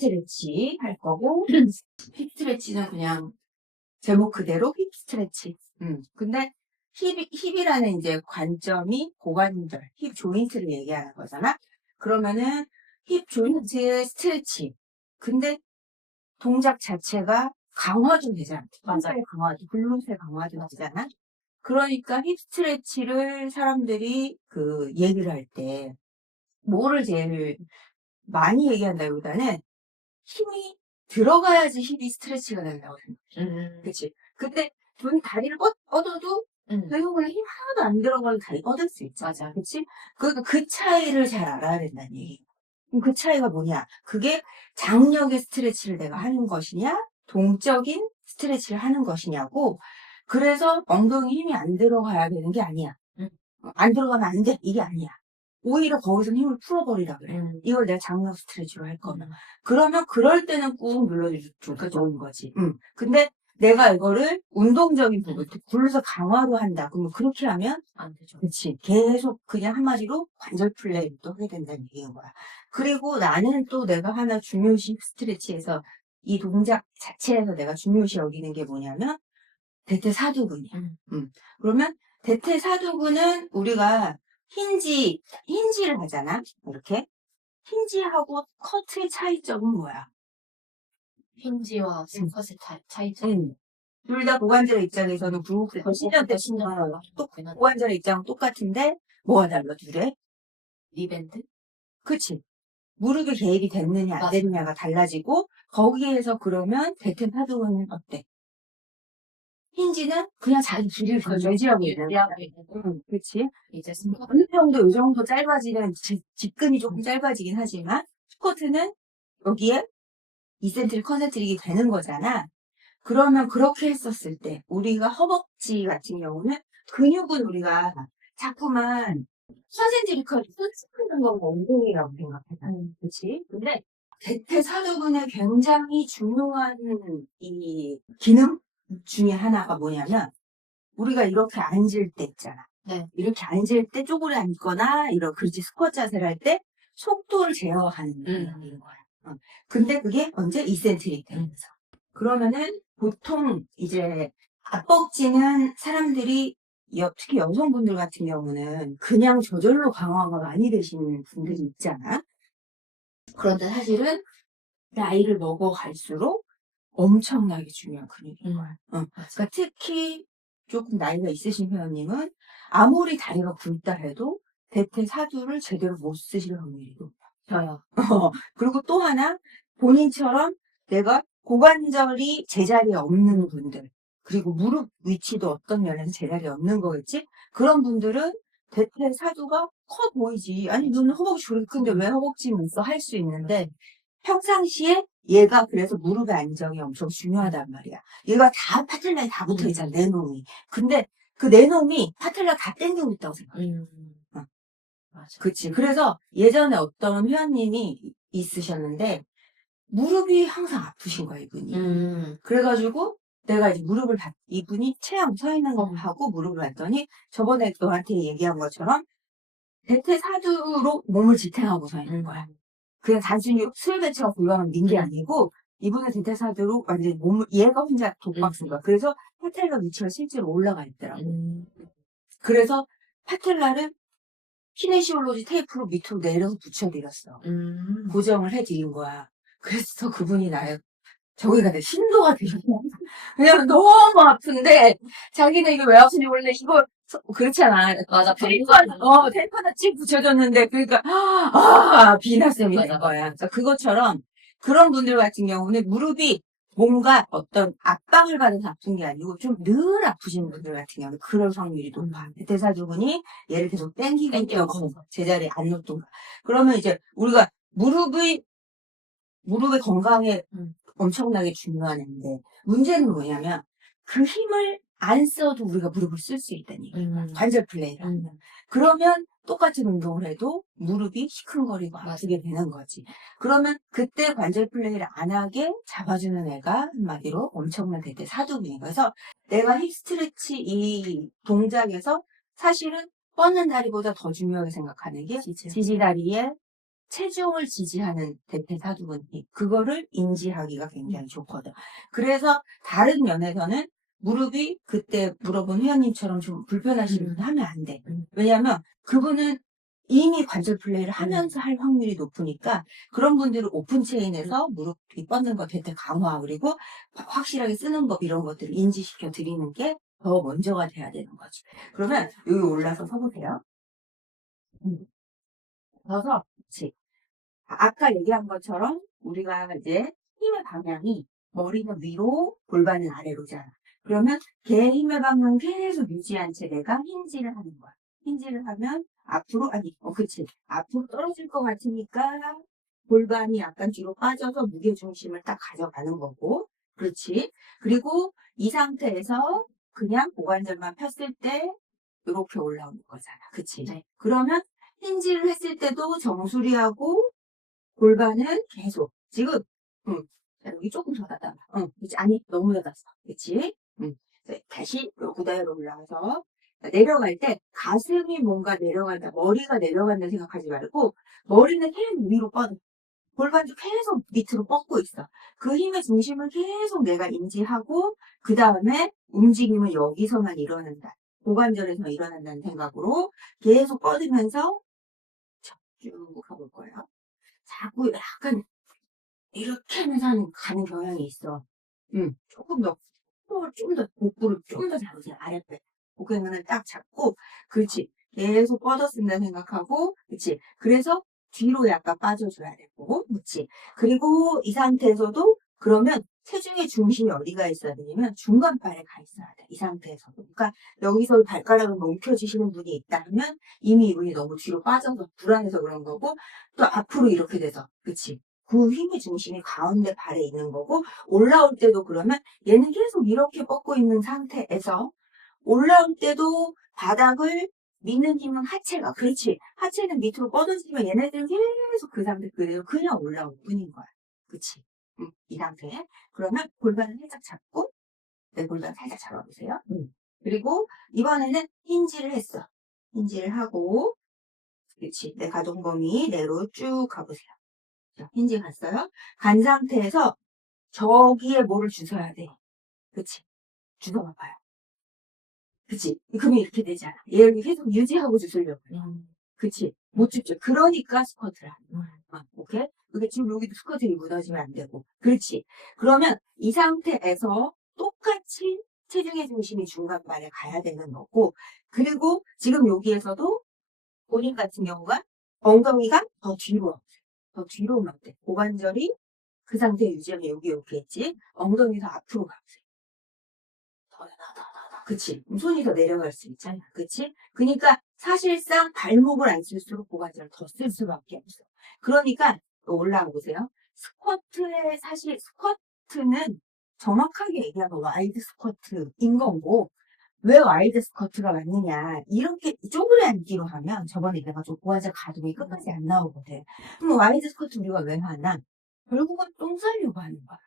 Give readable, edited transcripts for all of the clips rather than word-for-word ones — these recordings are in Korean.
스트레치 할 거고, 힙 스트레치는 그냥 제목 그대로 힙 스트레치. 근데 힙이라는 이제 관점이 고관절, 힙 조인트를 얘기하는 거잖아. 그러면은 힙 조인트의 스트레치. 근데 동작 자체가 강화도 되잖아. 맞아요. 강화도, 글루테 강화도 되잖아. 그러니까 힙 스트레치를 사람들이 얘기를 할 때, 뭐를 제일 많이 얘기한다기보다는 힘이 들어가야지 힙이 스트레치가 된다고 생각해. 그치? 근데 돈 다리를 뻗어도 결국은 힘 하나도 안 들어가도 다리 뻗을 수 있잖아. 맞아. 그치? 그러니까 그 차이를 잘 알아야 된다는 얘기. 그럼 그 차이가 뭐냐? 그게 장력의 스트레치를 내가 하는 것이냐? 동적인 스트레치를 하는 것이냐고. 그래서 엉덩이 힘이 안 들어가야 되는 게 아니야. 안 들어가면 안 돼. 이게 아니야. 오히려 거기서 힘을 풀어버리라 그래. 이걸 내가 장력 스트레치로 할 거면. 그러면 그럴 때는 꾹 눌러주니까 좋은 거지. 근데 내가 이거를 운동적인 부분, 굴려서 강화로 한다. 그러면 그렇게 하면 안 되죠. 그렇지. 계속 그냥 한마디로 관절 플레이를 또 하게 된다는 얘기인 거야. 그리고 나는 또 내가 하나 중요시 스트레치에서 이 동작 자체에서 내가 중요시 여기는 게 뭐냐면 대퇴사두근이야. 그러면 대퇴사두근은 우리가 힌지를 하잖아. 이렇게. 힌지하고 커트의 차이점은 뭐야? 힌지와 스쿼트 차이점. 둘 다 고관절의 입장에서는 굴곡세서 신전대 신전하고 고관절의 입장은 똑같은데 뭐가 달라 둘에? 리밴드? 그치? 무릎이 개입이 됐느냐 안 맞아. 됐느냐가 달라지고 거기에서 그러면 대퇴사두근은 어때? 힌지는 그냥 자기 길을 유지하고 있는 거야. 그치? 이제 어느 정도 이 정도 짧아지는 직근이 조금 짧아지긴 하지만 스쿼트는 여기에 2cm 컨센트릭이 되는 거잖아. 그러면 그렇게 했었을 때 우리가 허벅지 같은 경우는 근육은 우리가 자꾸만 컨센트릭을 흡수하는 건 운동이라고 생각해. 그치? 근데 대퇴사두근의 굉장히 중요한 이 기능 중에 하나가 뭐냐면 우리가 이렇게 앉을 때 있잖아. 네. 이렇게 앉을 때 쪼그려 앉거나 그렇지 스쿼트 자세를 할 때 속도를 제어하는 능력인 거야. 근데 그게 언제 2cm 되면서. 그러면은 보통 이제 앞벅지는 사람들이 특히 여성분들 같은 경우는 그냥 저절로 강화가 많이 되시는 분들이 있잖아. 그런데 사실은 나이를 먹어갈수록 엄청나게 중요한 근육인 거야. 그러니까 특히 조금 나이가 있으신 회원님은 아무리 다리가 굵다 해도 대퇴사두를 제대로 못 쓰실 확률이 높아. 저요. 그리고 또 하나 본인처럼 내가 고관절이 제자리에 없는 분들 그리고 무릎 위치도 어떤 면에서 제자리에 없는 거겠지? 그런 분들은 대퇴사두가 커 보이지. 아니 너는 허벅지 저렇게 큰데 왜 허벅지는 있어? 할 수 있는데 평상시에 얘가 그래서 무릎의 안정이 엄청 중요하단 말이야. 얘가 다 파틀라에 다 붙어 있잖아, 내 놈이. 근데 그 내 놈이 파틀라 다 땡기고 있다고 생각해. 맞아. 그치. 그래서 예전에 어떤 회원님이 있으셨는데 무릎이 항상 아프신 거야, 이분이. 그래가지고 내가 이제 이분이 체형 서 있는 거 하고 무릎을 봤더니 저번에 너한테 얘기한 것처럼 대퇴사두로 몸을 지탱하고 서 있는 거야. 그냥 단순히 수혈배치가 불가능한 게 아니고 이분의 대퇴사두로 완전히 얘가 혼자 독박쓴 거야. 그래서 파텔라 위치가 실제로 올라가 있더라고. 그래서 파텔라를 키네시올로지 테이프로 밑으로 내려서 붙여드렸어. 고정을 해드린 거야. 그래서 그분이 저기가 내 신도가 되셨나? 그냥 너무 아픈데 자기는 이거 왜 아픈지 원래 이거 그렇잖아. 맞아. 테이프 하나 찍 붙여줬는데 그러니까 비나쌤이 된 거야. 그러니까 그것처럼 그런 분들 같은 경우는 무릎이 뭔가 어떤 압박을 받아서 아픈 게 아니고 좀 늘 아프신 분들 같은 경우는 그럴 확률이 높아. 대사두근이 얘를 계속 땡기고 있고 제자리에 안 놓던가. 그러면 이제 우리가 무릎의 건강에 엄청나게 중요한 애인데 문제는 뭐냐면 그 힘을 안 써도 우리가 무릎을 쓸 수 있다는 얘기야. 관절 플레이를 하면. 그러면 똑같은 운동을 해도 무릎이 시큰거리고 아프게 되는 거지. 그러면 그때 관절 플레이를 안 하게 잡아주는 애가 한마디로 엄청난 대퇴사두근이에요. 그래서 내가 힙 스트레치 이 동작에서 사실은 뻗는 다리보다 더 중요하게 생각하는 게 지지다리의 체중을 지지하는 대퇴사두근히 그거를 인지하기가 굉장히 좋거든. 그래서 다른 면에서는 무릎이 그때 물어본 회원님처럼 좀 불편하시면 하면 안 돼. 왜냐하면 그분은 이미 관절 플레이를 하면서 할 확률이 높으니까 그런 분들은 오픈 체인에서 무릎이 뻗는 거 대퇴 강화 그리고 확실하게 쓰는 법 이런 것들을 인지시켜 드리는 게 더 먼저가 돼야 되는 거지. 그러면 여기 올라서 서보세요. 서서 그렇지. 아까 얘기한 것처럼 우리가 이제 힘의 방향이 머리는 위로, 골반은 아래로잖아. 그러면 걔 힘의 방향 계속 유지한 채 내가 힌지를 하는 거야. 힌지를 하면 앞으로, 아니, 그치. 앞으로 떨어질 것 같으니까 골반이 약간 뒤로 빠져서 무게중심을 딱 가져가는 거고. 그렇지. 그리고 이 상태에서 그냥 고관절만 폈을 때 이렇게 올라오는 거잖아. 그치. 네. 그러면 힌지를 했을 때도 정수리하고 골반은 계속 지금 자, 여기 조금 더 닫아봐. 그치? 아니 너무 닫았어. 그치? 자, 다시 그대로 올라가서 자, 내려갈 때 가슴이 뭔가 내려간다, 머리가 내려간다 생각하지 말고 머리는 계속 위로 뻗어. 골반도 계속 밑으로 뻗고 있어. 그 힘의 중심을 계속 내가 인지하고 그 다음에 움직임은 여기서만 일어난다. 고관절에서 일어난다는 생각으로 계속 뻗으면서 쭉 가볼 거예요. 자꾸 약간 이렇게 하면서 가는 경향이 있어. 조금 더, 좀 더, 복부를 좀 더 잡으세요. 아랫배. 고개는 딱 잡고, 그렇지. 계속 뻗었습니다 생각하고, 그렇지. 그래서 뒤로 약간 빠져줘야 되고, 그렇지. 그리고 이 상태에서도 그러면 체중의 중심이 어디가 있어야 되냐면 중간발에 가 있어야 돼. 이 상태에서도. 그러니까 여기서 발가락을 멈춰주시는 분이 있다 하면 이미 이분이 너무 뒤로 빠져서 불안해서 그런 거고, 또 앞으로 이렇게 돼서, 그렇지. 그 힘의 중심이 가운데 발에 있는 거고 올라올 때도 그러면 얘는 계속 이렇게 뻗고 있는 상태에서 올라올 때도 바닥을 미는 힘은 하체가 그렇지. 하체는 밑으로 뻗어지면 얘네들은 계속 그 상태 그대로 그냥 올라올 뿐인 거야. 그치? 이 상태. 그러면 골반을 살짝 잡고 내 골반 살짝 잡아보세요. 그리고 이번에는 힌지를 했어. 힌지를 하고 그렇지. 내 가동 범위 내로 쭉 가보세요. 힌지 갔어요? 간 상태에서 저기에 뭐를 주셔야 돼. 그치? 주워봐봐요. 그치? 그러면 이렇게 되잖아. 얘를 계속 유지하고 주시려고 해. 그치? 못 줍죠. 그러니까 스쿼트를 하는 거야. 오케이? 그게 지금 여기도 스쿼트가 무너지면 안 되고. 그렇지? 그러면 이 상태에서 똑같이 체중의 중심이 중간발에 가야 되는 거고, 그리고 지금 여기에서도 본인 같은 경우가 엉덩이가 더 뒤로 와보세요. 더 뒤로 오면 돼. 고관절이 그 상태 유지하면 여기 이렇게 있지. 엉덩이 더 앞으로 가보세요. 더. 그치? 그럼 손이 더 내려갈 수 있잖아. 그치? 그러니까 사실상 발목을 안 쓸수록 고관절을 더 쓸 수밖에 없어. 그러니까 올라가 보세요. 스쿼트의 사실 스쿼트는 정확하게 얘기하면 와이드 스쿼트인 거고 왜 와이드 스쿼트가 맞느냐 이렇게 쪼그려 앉기로 하면 저번에 내가 좀 고관절 가동이 끝까지 안 나오거든. 그럼 와이드 스쿼트 우리가 왜 하나? 결국은 똥 싸려고 하는 거야.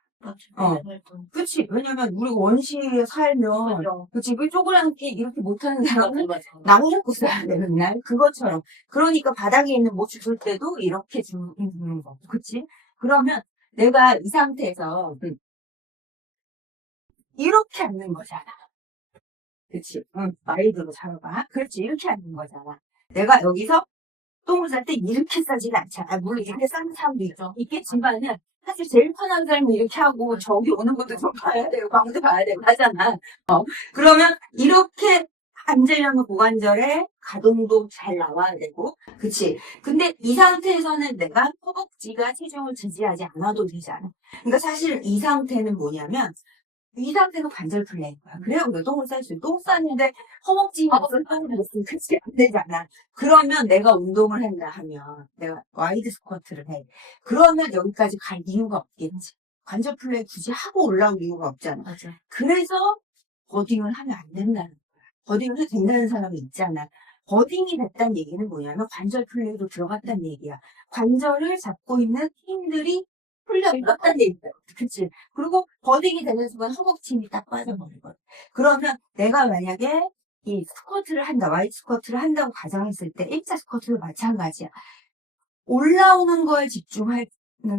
활동. 그치. 왜냐면, 우리 원시에 살면, 그죠. 그치. 그 쪼그라앉기 이렇게 못하는 사람은 맞아. 나무 잡고 써야 돼, 맨날. 그것처럼. 그러니까 바닥에 있는 뭐 주술 때도 이렇게 주는 거고. 그치? 그러면 내가 이 상태에서, 이렇게 앉는 거잖아. 그치. 마이드로 잡아봐. 그렇지. 이렇게 앉는 거잖아. 내가 여기서 똥을 쌀 때 이렇게 싸지는 않잖아. 물론 이렇게 싸는 사람도 있겠지만은, 사실 제일 편한 사람은 이렇게 하고, 저기 오는 것도 좀 봐야 되고, 광도 봐야 되고 하잖아. 그러면 이렇게 앉으려면 고관절에 가동도 잘 나와야 되고, 그치? 근데 이 상태에서는 내가 허벅지가 체중을 지지하지 않아도 되잖아. 그러니까 사실 이 상태는 뭐냐면, 이 상태는 관절 플레이인 거야. 그래야 우리가 똥을 쌀 수 있어. 똥 싸는데 허벅지가 없으면 똥을 못 쓰면 그치? 안 되잖아. 그러면 내가 운동을 한다 하면 내가 와이드 스쿼트를 해. 그러면 여기까지 갈 이유가 없겠지. 관절 플레이 굳이 하고 올라올 이유가 없잖아. 맞아. 그래서 버딩을 하면 안 된다는 거야. 버딩을 해도 된다는 사람이 있잖아. 버딩이 됐다는 얘기는 뭐냐면 관절 플레이로 들어갔다는 얘기야. 관절을 잡고 있는 힘들이 풀려있다는 얘기야. 그치? 그리고 버딩이 되는 순간 허벅지 힘이 딱 빠져버리거든. 그러면 내가 만약에 이 스쿼트를 한다, 와이드 스쿼트를 한다고 가정했을 때 일자 스쿼트도 마찬가지야. 올라오는 거에 집중하는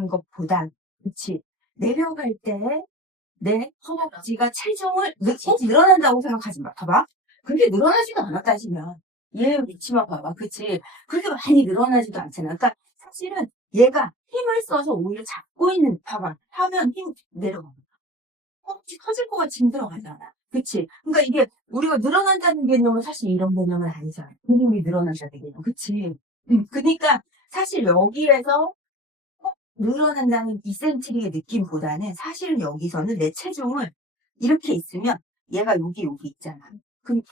것보다, 그치? 내려갈 때 내 허벅지가 체중을 꼭 늘어난다고 생각하지 마. 봐봐. 그렇게 늘어나지도 않아, 따지면. 얘 위치만 봐봐. 그치? 그렇게 많이 늘어나지도 않잖아. 그러니까 사실은 얘가 힘을 써서 오히려 잡고 있는, 봐봐. 하면 힘 내려가. 허벅지 터질 것 같이 힘들어가잖아. 그치? 그러니까 이게 우리가 늘어난다는 개념은 사실 이런 개념은 아니잖아. 근육이 늘어난다는 개념. 그치? 그러니까 사실 여기에서 늘어난다는 이센트릭의 느낌보다는 사실은 여기서는 내 체중을 이렇게 있으면 얘가 여기 있잖아. 그럼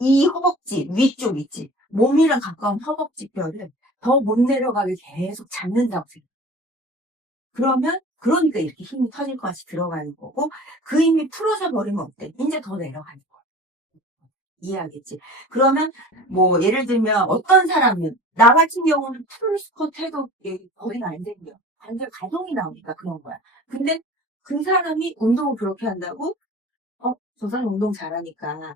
이 허벅지 위쪽 있지. 몸이랑 가까운 허벅지 뼈를 더 못 내려가게 계속 잡는다고 생각해. 그러면 그러니까 이렇게 힘이 터질 것 같이 들어가는 거고 그 힘이 풀어져 버리면 어때? 이제 더 내려가는 거야. 이해하겠지? 그러면 뭐 예를 들면 어떤 사람은 나 같은 경우는 풀 스쿼트 해도 거의 안 생겨. 관절 가동이 나오니까 그런 거야. 근데 그 사람이 운동을 그렇게 한다고 저 사람 운동 잘하니까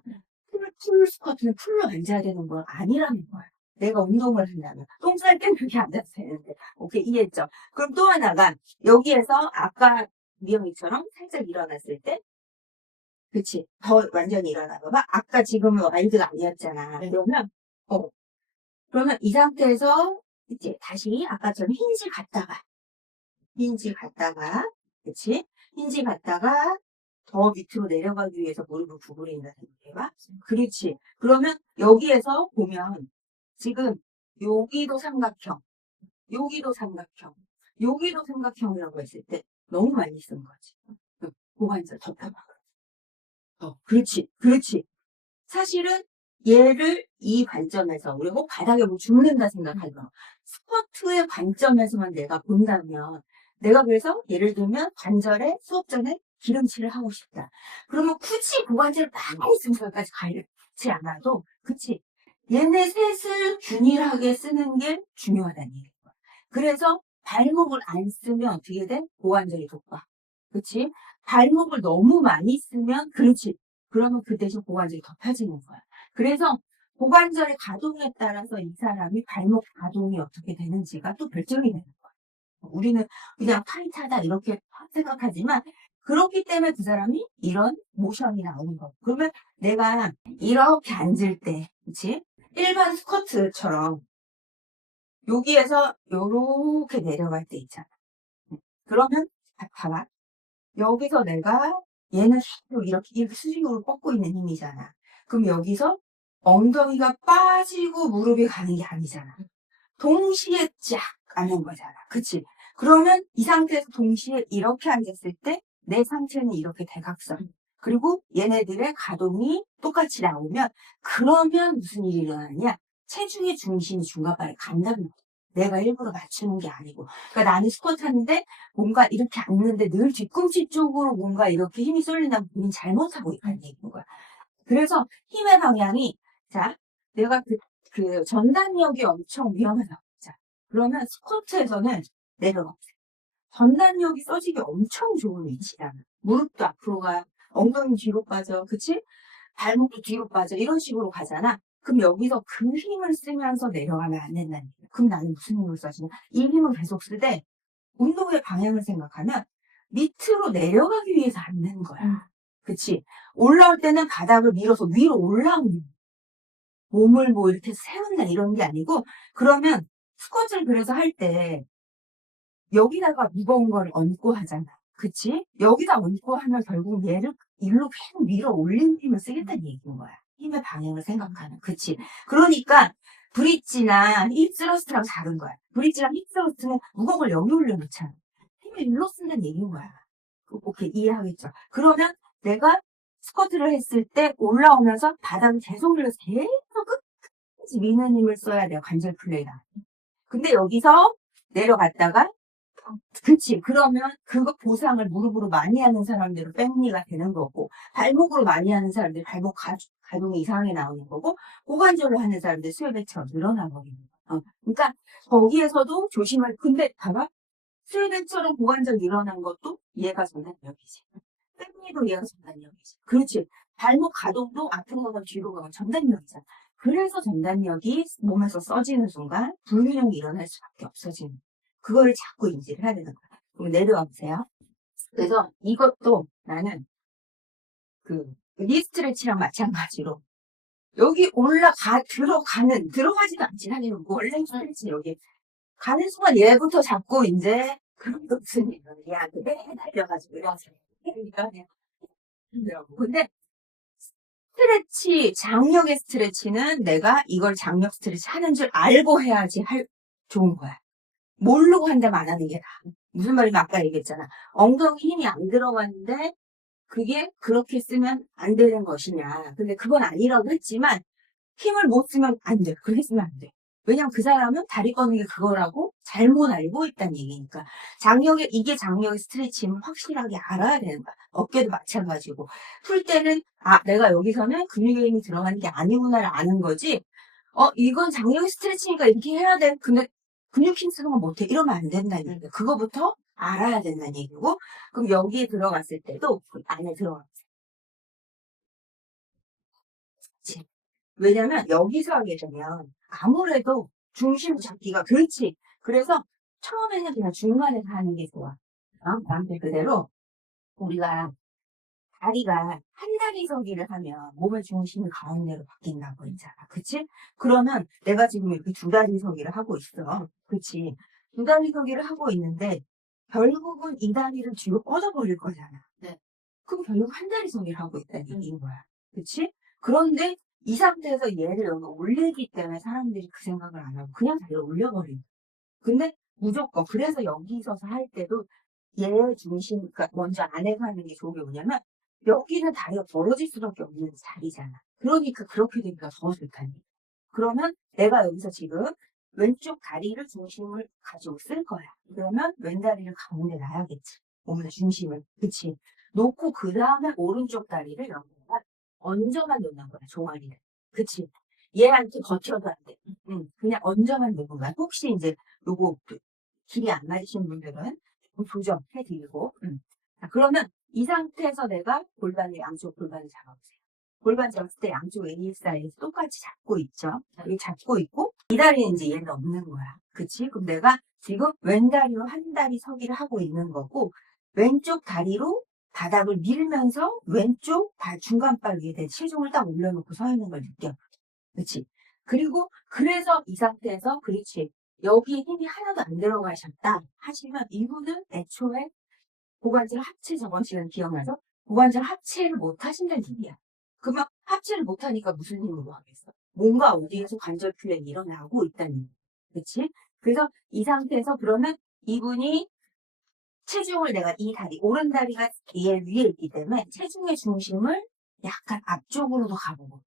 풀 스쿼트는 풀로 앉아야 되는 건 아니라는 거야. 내가 운동을 한다면 똥 쌀 땐 그렇게 앉아도 되는데 오케이 이해했죠? 그럼 또 하나가 여기에서 아까 미영이처럼 살짝 일어났을 때 그치. 더 완전히 일어나 봐봐. 아까 지금은 와일드가 아니었잖아. 그러면 이 상태에서 이제 다시 아까처럼 힌지 갔다가, 그치? 힌지 갔다가 더 밑으로 내려가기 위해서 무릎을 구부린다 생각해봐. 그렇지. 그러면 여기에서 보면 지금 여기도 삼각형, 여기도 삼각형, 여기도 삼각형이라고 했을 때 너무 많이 쓴 거지. 고관절 덮여봐. 그렇지, 그렇지. 사실은 얘를 이 관점에서 우리가 꼭 바닥에 뭐 죽는다 생각하지 마. 스쿼트의 관점에서만 내가 본다면 내가 그래서 예를 들면 관절에 수업 전에 기름칠을 하고 싶다. 그러면 굳이 고관절 많이 쓰는 것까지 가지 않아도 그치? 얘네 셋을 균일하게 쓰는 게 중요하다는 얘기야. 그래서 발목을 안 쓰면 어떻게 돼? 고관절이 돋봐. 그치? 발목을 너무 많이 쓰면 그렇지. 그러면 그 대신 고관절이 더 펴지는 거야. 그래서 고관절의 가동에 따라서 이 사람이 발목 가동이 어떻게 되는지가 또 결정이 되는 거야. 우리는 그냥 타이트하다 이렇게 생각하지만 그렇기 때문에 그 사람이 이런 모션이 나오는 거야. 그러면 내가 이렇게 앉을 때, 그치? 일반 스쿼트처럼 여기에서 요렇게 내려갈 때 있잖아. 그러면 봐봐. 여기서 내가 얘는 이렇게 수직으로 뻗고 있는 힘이잖아. 그럼 여기서 엉덩이가 빠지고 무릎이 가는 게 아니잖아. 동시에 쫙 앉는 거잖아. 그치? 그러면 이 상태에서 동시에 이렇게 앉았을 때 내 상체는 이렇게 대각선. 그리고 얘네들의 가동이 똑같이 나오면 그러면 무슨 일이 일어나냐? 체중의 중심이 중간발에 간다는 거야. 내가 일부러 맞추는 게 아니고. 그러니까 나는 스쿼트 하는데 뭔가 이렇게 앉는데 늘 뒤꿈치 쪽으로 뭔가 이렇게 힘이 쏠린다면 본인 잘못하고 있다는 얘기인 거야. 그래서 힘의 방향이 자 내가 그 전단력이 엄청 위험하다고. 자 그러면 스쿼트에서는 내려가. 전단력이 써지기 엄청 좋은 위치잖아. 무릎도 앞으로 가, 엉덩이 뒤로 빠져, 그치? 발목도 뒤로 빠져, 이런 식으로 가잖아. 그럼 여기서 그 힘을 쓰면서 내려가면 안 된다는 거야. 그럼 나는 무슨 힘을 써주냐? 이 힘을 계속 쓰되 운동의 방향을 생각하면 밑으로 내려가기 위해서 앉는 거야. 그치? 올라올 때는 바닥을 밀어서 위로 올라오는 거야. 몸을 뭐 이렇게 세운다 이런 게 아니고 그러면 스쿼트를 그래서 할 때 여기다가 무거운 걸 얹고 하잖아. 그치? 여기다 얹고 하면 결국 얘를 일로 계속 밀어 올리는 힘을 쓰겠다는 얘기인 거야. 힘의 방향을 생각하는. 그치? 그러니까 브릿지나 힙스러스트랑 다른 거야. 브릿지랑 힙스러스트는 무거운 걸 여기 올려놓잖아. 힘을 일로 쓴다는 얘기인 거야. 오케이, 이해하겠죠? 그러면 내가 스쿼트를 했을 때 올라오면서 바닥을 계속 밀어서 계속 끝까지 미는 힘을 써야 돼요. 관절 플레이다. 근데 여기서 내려갔다가 그치. 그러면 그거 보상을 무릎으로 많이 하는 사람들은 백리가 되는 거고, 발목으로 많이 하는 사람들 발목 가동이 이상하게 나오는 거고, 고관절로 하는 사람들 스웨덴처럼 늘어나버리는 거야. 그러니까 거기에서도 조심할. 근데 봐봐. 스웨덴처럼 고관절 늘어난 것도 얘가 전단력이지. 백리도 얘가 전단력이지. 그렇지. 발목 가동도 앞으로 가건 뒤로 가건 전단력이잖아. 그래서 전단력이 몸에서 써지는 순간 불균형이 일어날 수밖에 없어지는. 그거를 자꾸 인지를 해야 되는 거야. 그럼 내려와 보세요. 그래서 이것도 나는 그 리스트레치랑 마찬가지로 여기 들어가지도 않지. 하긴 원래 스트레치 여기 가는 순간 얘부터 잡고 이제 그런 게 무슨 일이야. 그래 달려가지고 이러서 그러니까 그냥 힘들고. 근데 장력의 스트레치는 내가 이걸 장력 스트레치 하는 줄 알고 해야지 좋은 거야. 모르고 한다면 안 하는 게 나아. 무슨 말이면 아까 얘기했잖아. 엉덩이 힘이 안 들어갔는데 그게 그렇게 쓰면 안 되는 것이냐. 근데 그건 아니라고 했지만 힘을 못 쓰면 안 돼. 그렇게 쓰면 안 돼. 왜냐면 그 사람은 다리 꺼는 게 그거라고 잘못 알고 있다는 얘기니까. 이게 장력의 스트레칭을 확실하게 알아야 되는 거야. 어깨도 마찬가지고. 풀 때는, 내가 여기서는 근육에 힘이 들어가는 게 아니구나를 아는 거지. 이건 장력의 스트레칭이니까 이렇게 해야 돼. 근데 근육 힘 쓰는 건 못해. 이러면 안 된다는 얘기야. 그거부터 알아야 된다는 얘기고. 그럼 여기에 들어갔을 때도 그 안에 들어가. 왜냐면 여기서 하게 되면 아무래도 중심 잡기가 그렇지. 그래서 처음에는 그냥 중간에서 하는 게 좋아. 남들 그대로 우리가 다리가 한 다리 서기를 하면 몸의 중심이 가운데로 바뀐다고 했잖아. 그치? 그러면 내가 지금 이렇게 두 다리 서기를 하고 있어. 그치? 두 다리 서기를 하고 있는데 결국은 이 다리를 뒤로 뻗어버릴 거잖아. 네. 그럼 결국 한 다리 서기를 하고 있다는 얘기인 거야. 그치? 그런데 이 상태에서 얘를 여기 올리기 때문에 사람들이 그 생각을 안 하고 그냥 다리를 올려버리는 거야. 근데 무조건 그래서 여기 서서 할 때도 얘 중심, 그러니까 먼저 안에서 하는 게 좋은 게 뭐냐면 여기는 다리가 벌어질 수밖에 없는 자리잖아. 그러니까 그렇게 되기가 더 좋다니. 그러면 내가 여기서 지금 왼쪽 다리를 중심을 가지고 쓸 거야. 그러면 왼다리를 가운데 놔야겠지. 몸의 중심을. 그치? 놓고 그 다음에 오른쪽 다리를 여기다가 얹어만 놓는 거야. 종아리를. 그치? 얘한테 버텨도 안 돼. 그냥 얹어만 놓는 거야. 혹시 이제 요거 길이 안 맞으신 분들은 조정해드리고. 자, 그러면 이 상태에서 내가 양쪽 골반을 잡아보세요. 골반 잡았을 때 양쪽 A 사이즈 똑같이 잡고 있죠. 여기 잡고 있고 이 다리는 이제 얘는 없는 거야. 그치? 그럼 내가 지금 왼다리로 한 다리 서기를 하고 있는 거고 왼쪽 다리로 바닥을 밀면서 왼쪽 중간발 위에 내 체중을 딱 올려놓고 서 있는 걸 느껴. 그치? 그리고 그래서 이 상태에서 그렇지. 여기에 힘이 하나도 안 들어가셨다 하시면 이분은 애초에 고관절 합체 저번 시간 기억나죠? 고관절 합체를 못 하신다는 얘기야. 그러면 합체를 못 하니까 무슨 힘으로 하겠어? 뭔가 어디에서 관절 플렉이 일어나고 있다는 얘기. 그치? 그래서 이 상태에서 그러면 이분이 체중을 내가 이 다리, 오른 다리가 얘 위에 있기 때문에 체중의 중심을 약간 앞쪽으로도 가보고.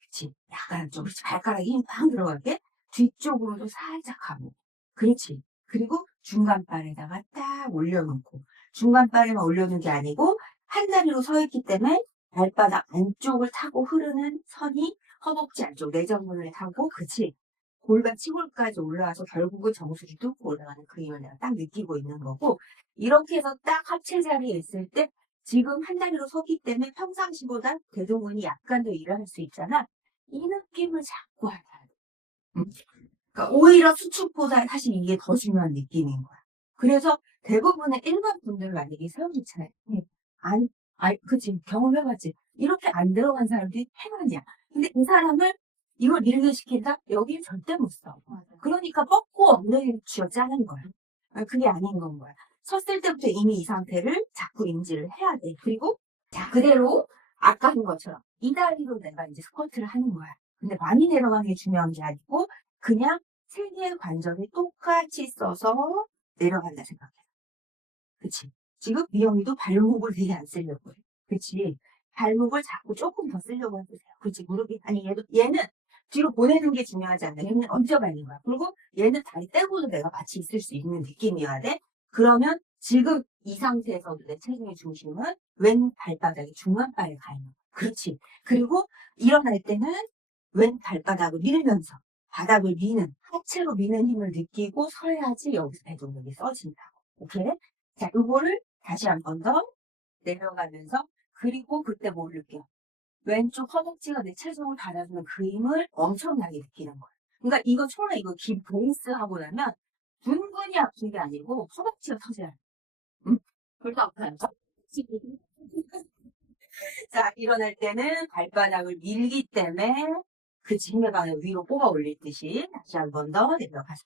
그치? 약간 좀 발가락에 힘 팍 들어가게 뒤쪽으로도 살짝 가보고. 그렇지. 그리고 중간발에다가 딱 올려놓고. 중간발에만 올려놓은 게 아니고 한 다리로 서 있기 때문에 발바닥 안쪽을 타고 흐르는 선이 허벅지 안쪽 내전근을 타고 그치? 골반 치골까지 올라와서 결국은 정수리 뚫고 올라가는 그 힘을 내가 딱 느끼고 있는 거고 이렇게 해서 딱 합체 자리에 있을 때 지금 한 다리로 서기 때문에 평상시보다 대동근이 약간 더 일을 할 수 있잖아. 이 느낌을 자꾸 하자. 그러니까 오히려 수축보다 사실 이게 더 중요한 느낌인 거야. 그래서 대부분의 일반 분들 만약에 세워놓잖아요. 그치, 경험해봤지. 이렇게 안 들어간 사람들이 해만이야. 근데 이 사람을 이걸 밀게 시킨다? 여기 절대 못 써. 그러니까 뻗고 엉덩이를 쥐어 짜는 거야. 그게 아닌 건 거야. 섰을 때부터 이미 이 상태를 자꾸 인지를 해야 돼. 그리고 자 그대로 아까 한 것처럼 이 다리로 내가 이제 스쿼트를 하는 거야. 근데 많이 내려가는 게 중요한 게 아니고 그냥 세 개의 관절을 똑같이 써서 내려간다 생각해. 그치? 지금 미영이도 발목을 되게 안 쓰려고 해. 그치? 발목을 자꾸 조금 더 쓰려고 해보세요. 그치? 아니, 얘는 뒤로 보내는 게 중요하지 않나. 얘는 얹어가는 거야. 그리고 얘는 다리 떼고도 내가 같이 있을 수 있는 느낌이어야 돼. 그러면 지금 이 상태에서도 내 체중의 중심은 왼 발바닥이 중간발에 가 있는 거야. 그렇지? 그리고 일어날 때는 왼 발바닥을 밀면서 바닥을 하체로 미는 힘을 느끼고 서야지 여기서 배동력이 써진다고. 오케이? 자, 요거를 다시 한 번 더 내려가면서 그리고 그때 뭘 느껴? 왼쪽 허벅지가 내 체중을 받아주는 그 힘을 엄청나게 느끼는 거야. 그러니까 이거 처음에 이거 베이스 하고 나면 둔근이 아픈 게 아니고 허벅지가 터져야 돼. 응? 그래서 아파요. 자, 일어날 때는 발바닥을 밀기 때문에 그 징배방을 위로 뽑아 올릴 듯이 다시 한 번 더 내려가서.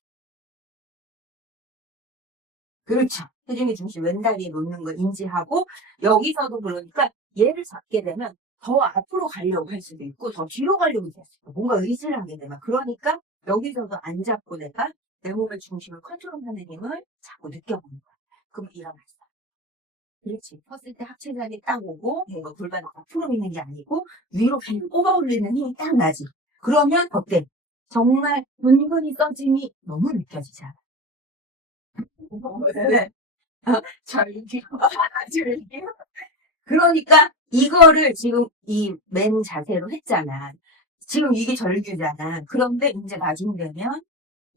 그렇죠. 체중의 중심 왼다리에 놓는 거 인지하고 여기서도 그러니까 얘를 잡게 되면 더 앞으로 가려고 할 수도 있고 더 뒤로 가려고 할 수도 있고 뭔가 의지를 하게 되면 그러니까 여기서도 안 잡고 내가 내 몸의 중심을 컨트롤하는 힘을 자꾸 느껴보는 거야. 그럼 일어났어. 그렇지. 섰을 때 하체 자리 딱 오고 뭔가 골반을 앞으로 미는 게 아니고 위로 그냥 뽑아 올리는 힘이 딱 나지. 그러면 어때? 정말 은근히 써짐이 너무 느껴지지 않아? 네. 절기요. 절기요. 그러니까 이거를 지금 이 맨 자세로 했잖아. 지금 이게 절규잖아. 그런데 이제 나중 되면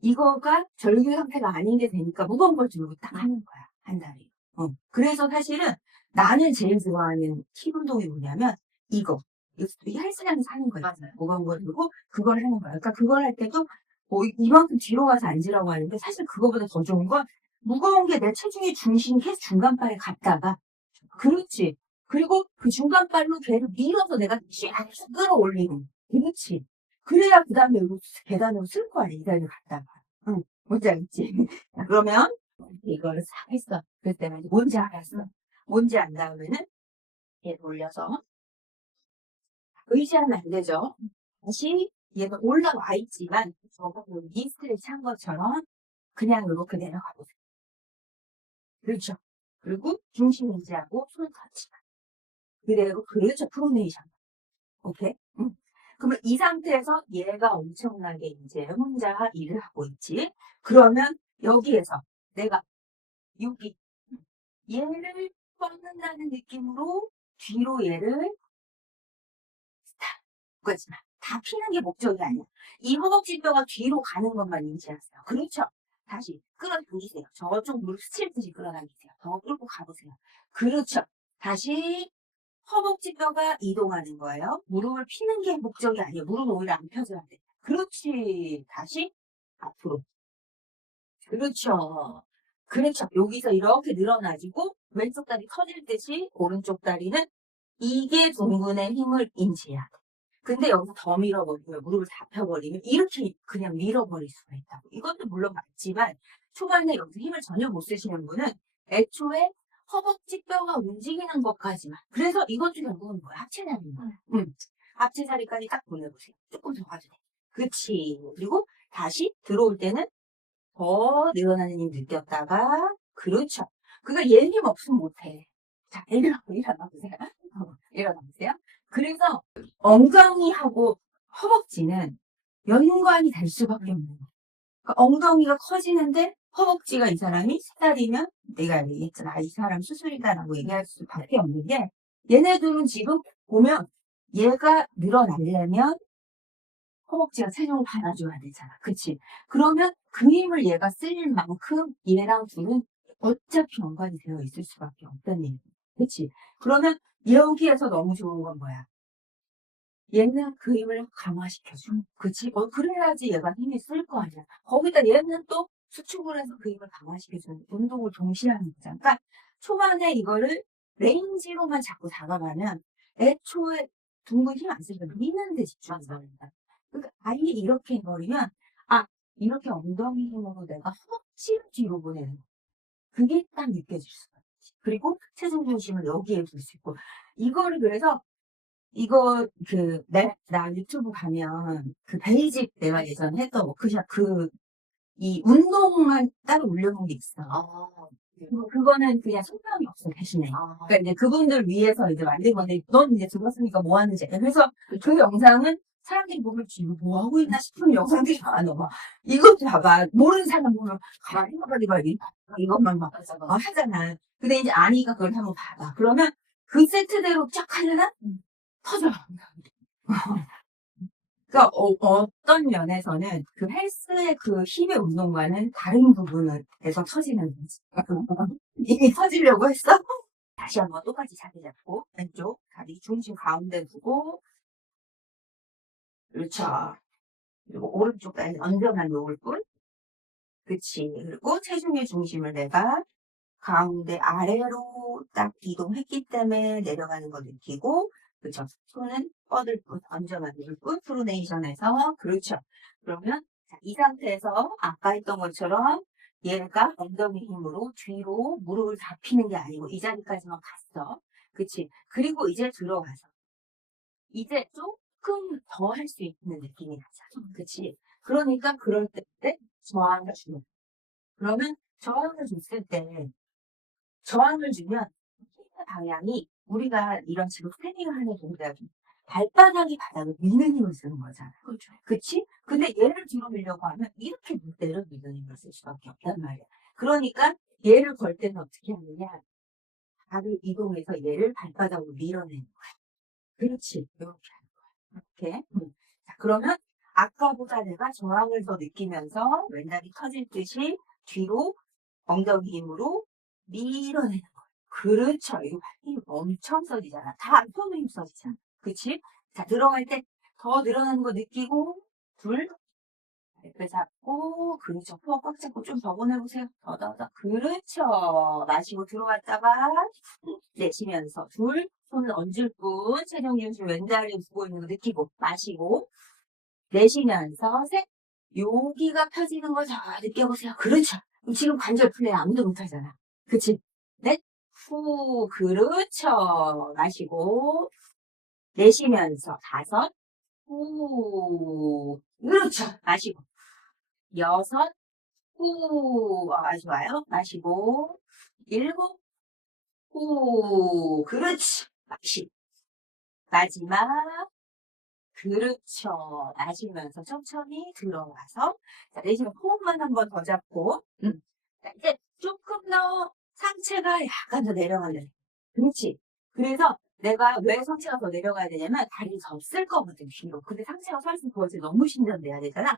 이거가 절규 상태가 아닌 게 되니까 무거운 걸 들고 딱 하는 거야. 한 다리. 그래서 사실은 나는 제일 좋아하는 힙 운동이 뭐냐면 이거. 이 헬스장에서 하는 거 있잖아요. 무거운 걸 들고 그걸 하는 거야. 그러니까 그걸 할 때도 뭐 이만큼 뒤로 가서 앉으라고 하는데 사실 그거보다 더 좋은 건 무거운 게 내 체중의 중심이 계속 중간발에 갔다가 그렇지. 그리고 그 중간발로 걔를 밀어서 내가 쫙 끌어올리는. 그렇지. 그래야 그 다음에 계단으로 쓸 거 아니야. 이 다리를 갔다가. 응. 뭔지 알겠지? 자, 그러면 이거를 싹 했어. 그럴 때는 뭔지 알았어. 뭔지 안 다음에는 얘를 올려서 의지하면 안 되죠. 다시 얘는 올라와 있지만 저거 니 스트레치 한 것처럼 그냥 이렇게 내려가 보세요. 그렇죠. 그리고 중심 유지하고 손 터치. 그대로 그렇죠. 프로네이션. 오케이? 응. 그러면 이 상태에서 얘가 엄청나게 이제 혼자 일을 하고 있지. 그러면 여기에서 내가 여기 얘를 뻗는다는 느낌으로 뒤로 얘를 스탑. 그거지 마. 다 피는 게 목적이 아니야. 이 허벅지 뼈가 뒤로 가는 것만 인지하세요. 그렇죠? 다시 끌어당기세요. 저쪽 무릎 스칠 듯이 끌어당기세요. 더 끌고 가보세요. 그렇죠. 다시 허벅지 뼈가 이동하는 거예요. 무릎을 피는 게 목적이 아니에요. 무릎은 오히려 안 펴줘야 돼. 그렇지. 다시 앞으로. 그렇죠. 그렇죠. 여기서 이렇게 늘어나지고 왼쪽 다리 터질 듯이 오른쪽 다리는 이게 둥근의 힘을 인지해야 돼. 근데 여기서 더 밀어버리면 무릎을 다 펴버리면 이렇게 그냥 밀어버릴 수가 있다고. 이것도 물론 맞지만 초반에 여기서 힘을 전혀 못 쓰시는 분은 애초에 허벅지 뼈가 움직이는 것까지만. 그래서 이것도 결국은 뭐야? 하체 자리인 거야. 하체 자리까지 딱 보내보세요. 조금 더 가도 돼. 그치. 그리고 다시 들어올 때는 더 늘어나는 힘 느꼈다가 그렇죠. 그러니까 얘 힘 없으면 못해. 자, 일어나 보세요. 일어나 보세요. 그래서 엉덩이하고 허벅지는 연관이 될 수밖에 없는 거야. 그러니까 엉덩이가 커지는데 허벅지가 이 사람이 세 달이면 내가 얘기했잖아. 이 사람 수술이다라고 얘기할 수밖에 없는 게 얘네들은 지금 보면 얘가 늘어나려면 허벅지가 체중을 받아줘야 되잖아. 그치? 그러면 그 힘을 얘가 쓸 만큼 얘랑 둘은 어차피 연관이 되어 있을 수밖에 없다는 얘기. 그치? 그러면 여기에서 너무 좋은 건 뭐야? 얘는 그 힘을 강화시켜줘. 그치? 그래야지 얘가 힘이 쓸 거 아니야. 거기다 얘는 또 수축을 해서 그 힘을 강화시켜주는 운동을 동시에 하는 거잖아. 그러니까 초반에 이거를 레인지로만 자꾸 다가가면 애초에 둥근 힘 안 쓰니까 미는 데 집중해서 한다. 그러니까 아예 이렇게 해버리면 이렇게 엉덩이 힘으로 내가 허벅지를 뒤로 보내는 거. 그게 딱 느껴질 수가 있지. 그리고 체중 중심을 여기에 둘 수 있고 이거를 그래서 이거 나 유튜브 가면 그 베이직 내가 예전에 했던 워크샵 이 운동만 따로 올려놓은 게 있어. 그거는 그냥 설명이 없어 대신에. 그러니까 이제 그분들 위해서 이제 만든 건데 넌 이제 들었으니까 뭐 하는지. 그래서 그 영상은 사람들이 보면 지금 뭐 하고 있나 싶은 영상들이 많아. 막 이것도 봐봐. 모르는 사람 보면 가만히 봐봐 이것만 막 하잖아. 근데 이제 아니가 그걸 한번 봐봐. 그러면 그 세트대로 쫙 하려나? 터져. 그러니까 어떤 면에서는 그 헬스의 그 힘의 운동과는 다른 부분에서 터지는 거지. 이미 터지려고 했어? 다시 한번 똑같이 자리 잡고, 왼쪽 다리 중심 가운데 두고, 그렇죠. 그리고 오른쪽 다리 얹어만 놓을 뿐. 그치. 그리고 체중의 중심을 내가 가운데 아래로 딱 이동했기 때문에 내려가는 거 느끼고, 그렇죠. 손은 뻗을 뿐, 얹어만 놓을 뿐, 프로네이션에서, 그렇죠. 그러면 자, 이 상태에서 아까 했던 것처럼 얘가 엉덩이 힘으로 뒤로 무릎을 다 피는 게 아니고 이 자리까지만 갔어. 그치. 그리고 이제 들어가서 이제 조금 더 할 수 있는 느낌이 나잖아. 그치. 그러니까 그럴 때 저항을 주는. 그러면 저항을 줬을 때 저항을 주면 힘의 방향이 우리가 이런 식으로 스탠딩을 하는 동작이 발바닥이 바닥을 미는 힘을 쓰는 거잖아. 그렇죠. 그치? 근데 얘를 뒤로 밀려고 하면 이렇게 내려 미는 힘을 쓸 수밖에 없단 말이야. 그러니까 얘를 걸 때는 어떻게 하느냐. 발을 이동해서 얘를 발바닥으로 밀어내는 거야. 그렇지. 이렇게 하는 거야. 이렇게. 자, 그러면 아까보다 내가 저항을 더 느끼면서 왼다리 터질 듯이 뒤로 엉덩이 힘으로 밀어내는 거예요. 그렇죠. 이거 힘 엄청 써지잖아. 다 손에 힘 써지잖아. 그치? 자, 들어갈 때 더 늘어나는 거 느끼고, 둘, 이렇게 잡고, 그렇죠. 코어 꽉 잡고 좀 더 보내보세요. 더. 그렇죠. 마시고 들어갔다가, 내쉬면서, 둘, 손을 얹을 뿐, 체중 중심 왼다리 두고 있는 거 느끼고, 마시고, 내쉬면서, 셋, 여기가 펴지는 걸 다 느껴보세요. 그렇죠. 지금 관절 플레이 아무도 못하잖아. 그치? 넷, 후, 그렇죠. 마시고, 내쉬면서, 다섯, 후, 그렇죠. 마시고, 여섯, 후, 좋아요. 마시고, 일곱, 후, 그렇지. 마시고, 마지막, 그렇죠. 마시면서 천천히 들어와서, 자, 내쉬면 호흡만 한 번 더 잡고, 자, 이제 조금 더 상체가 약간 더 내려가는. 그렇지. 그래서 내가 왜 상체가 더 내려가야 되냐면 다리를 더 쓸 거거든, 뒤로. 근데 상체가 서 있으면 그것이 너무 신전돼야 되잖아.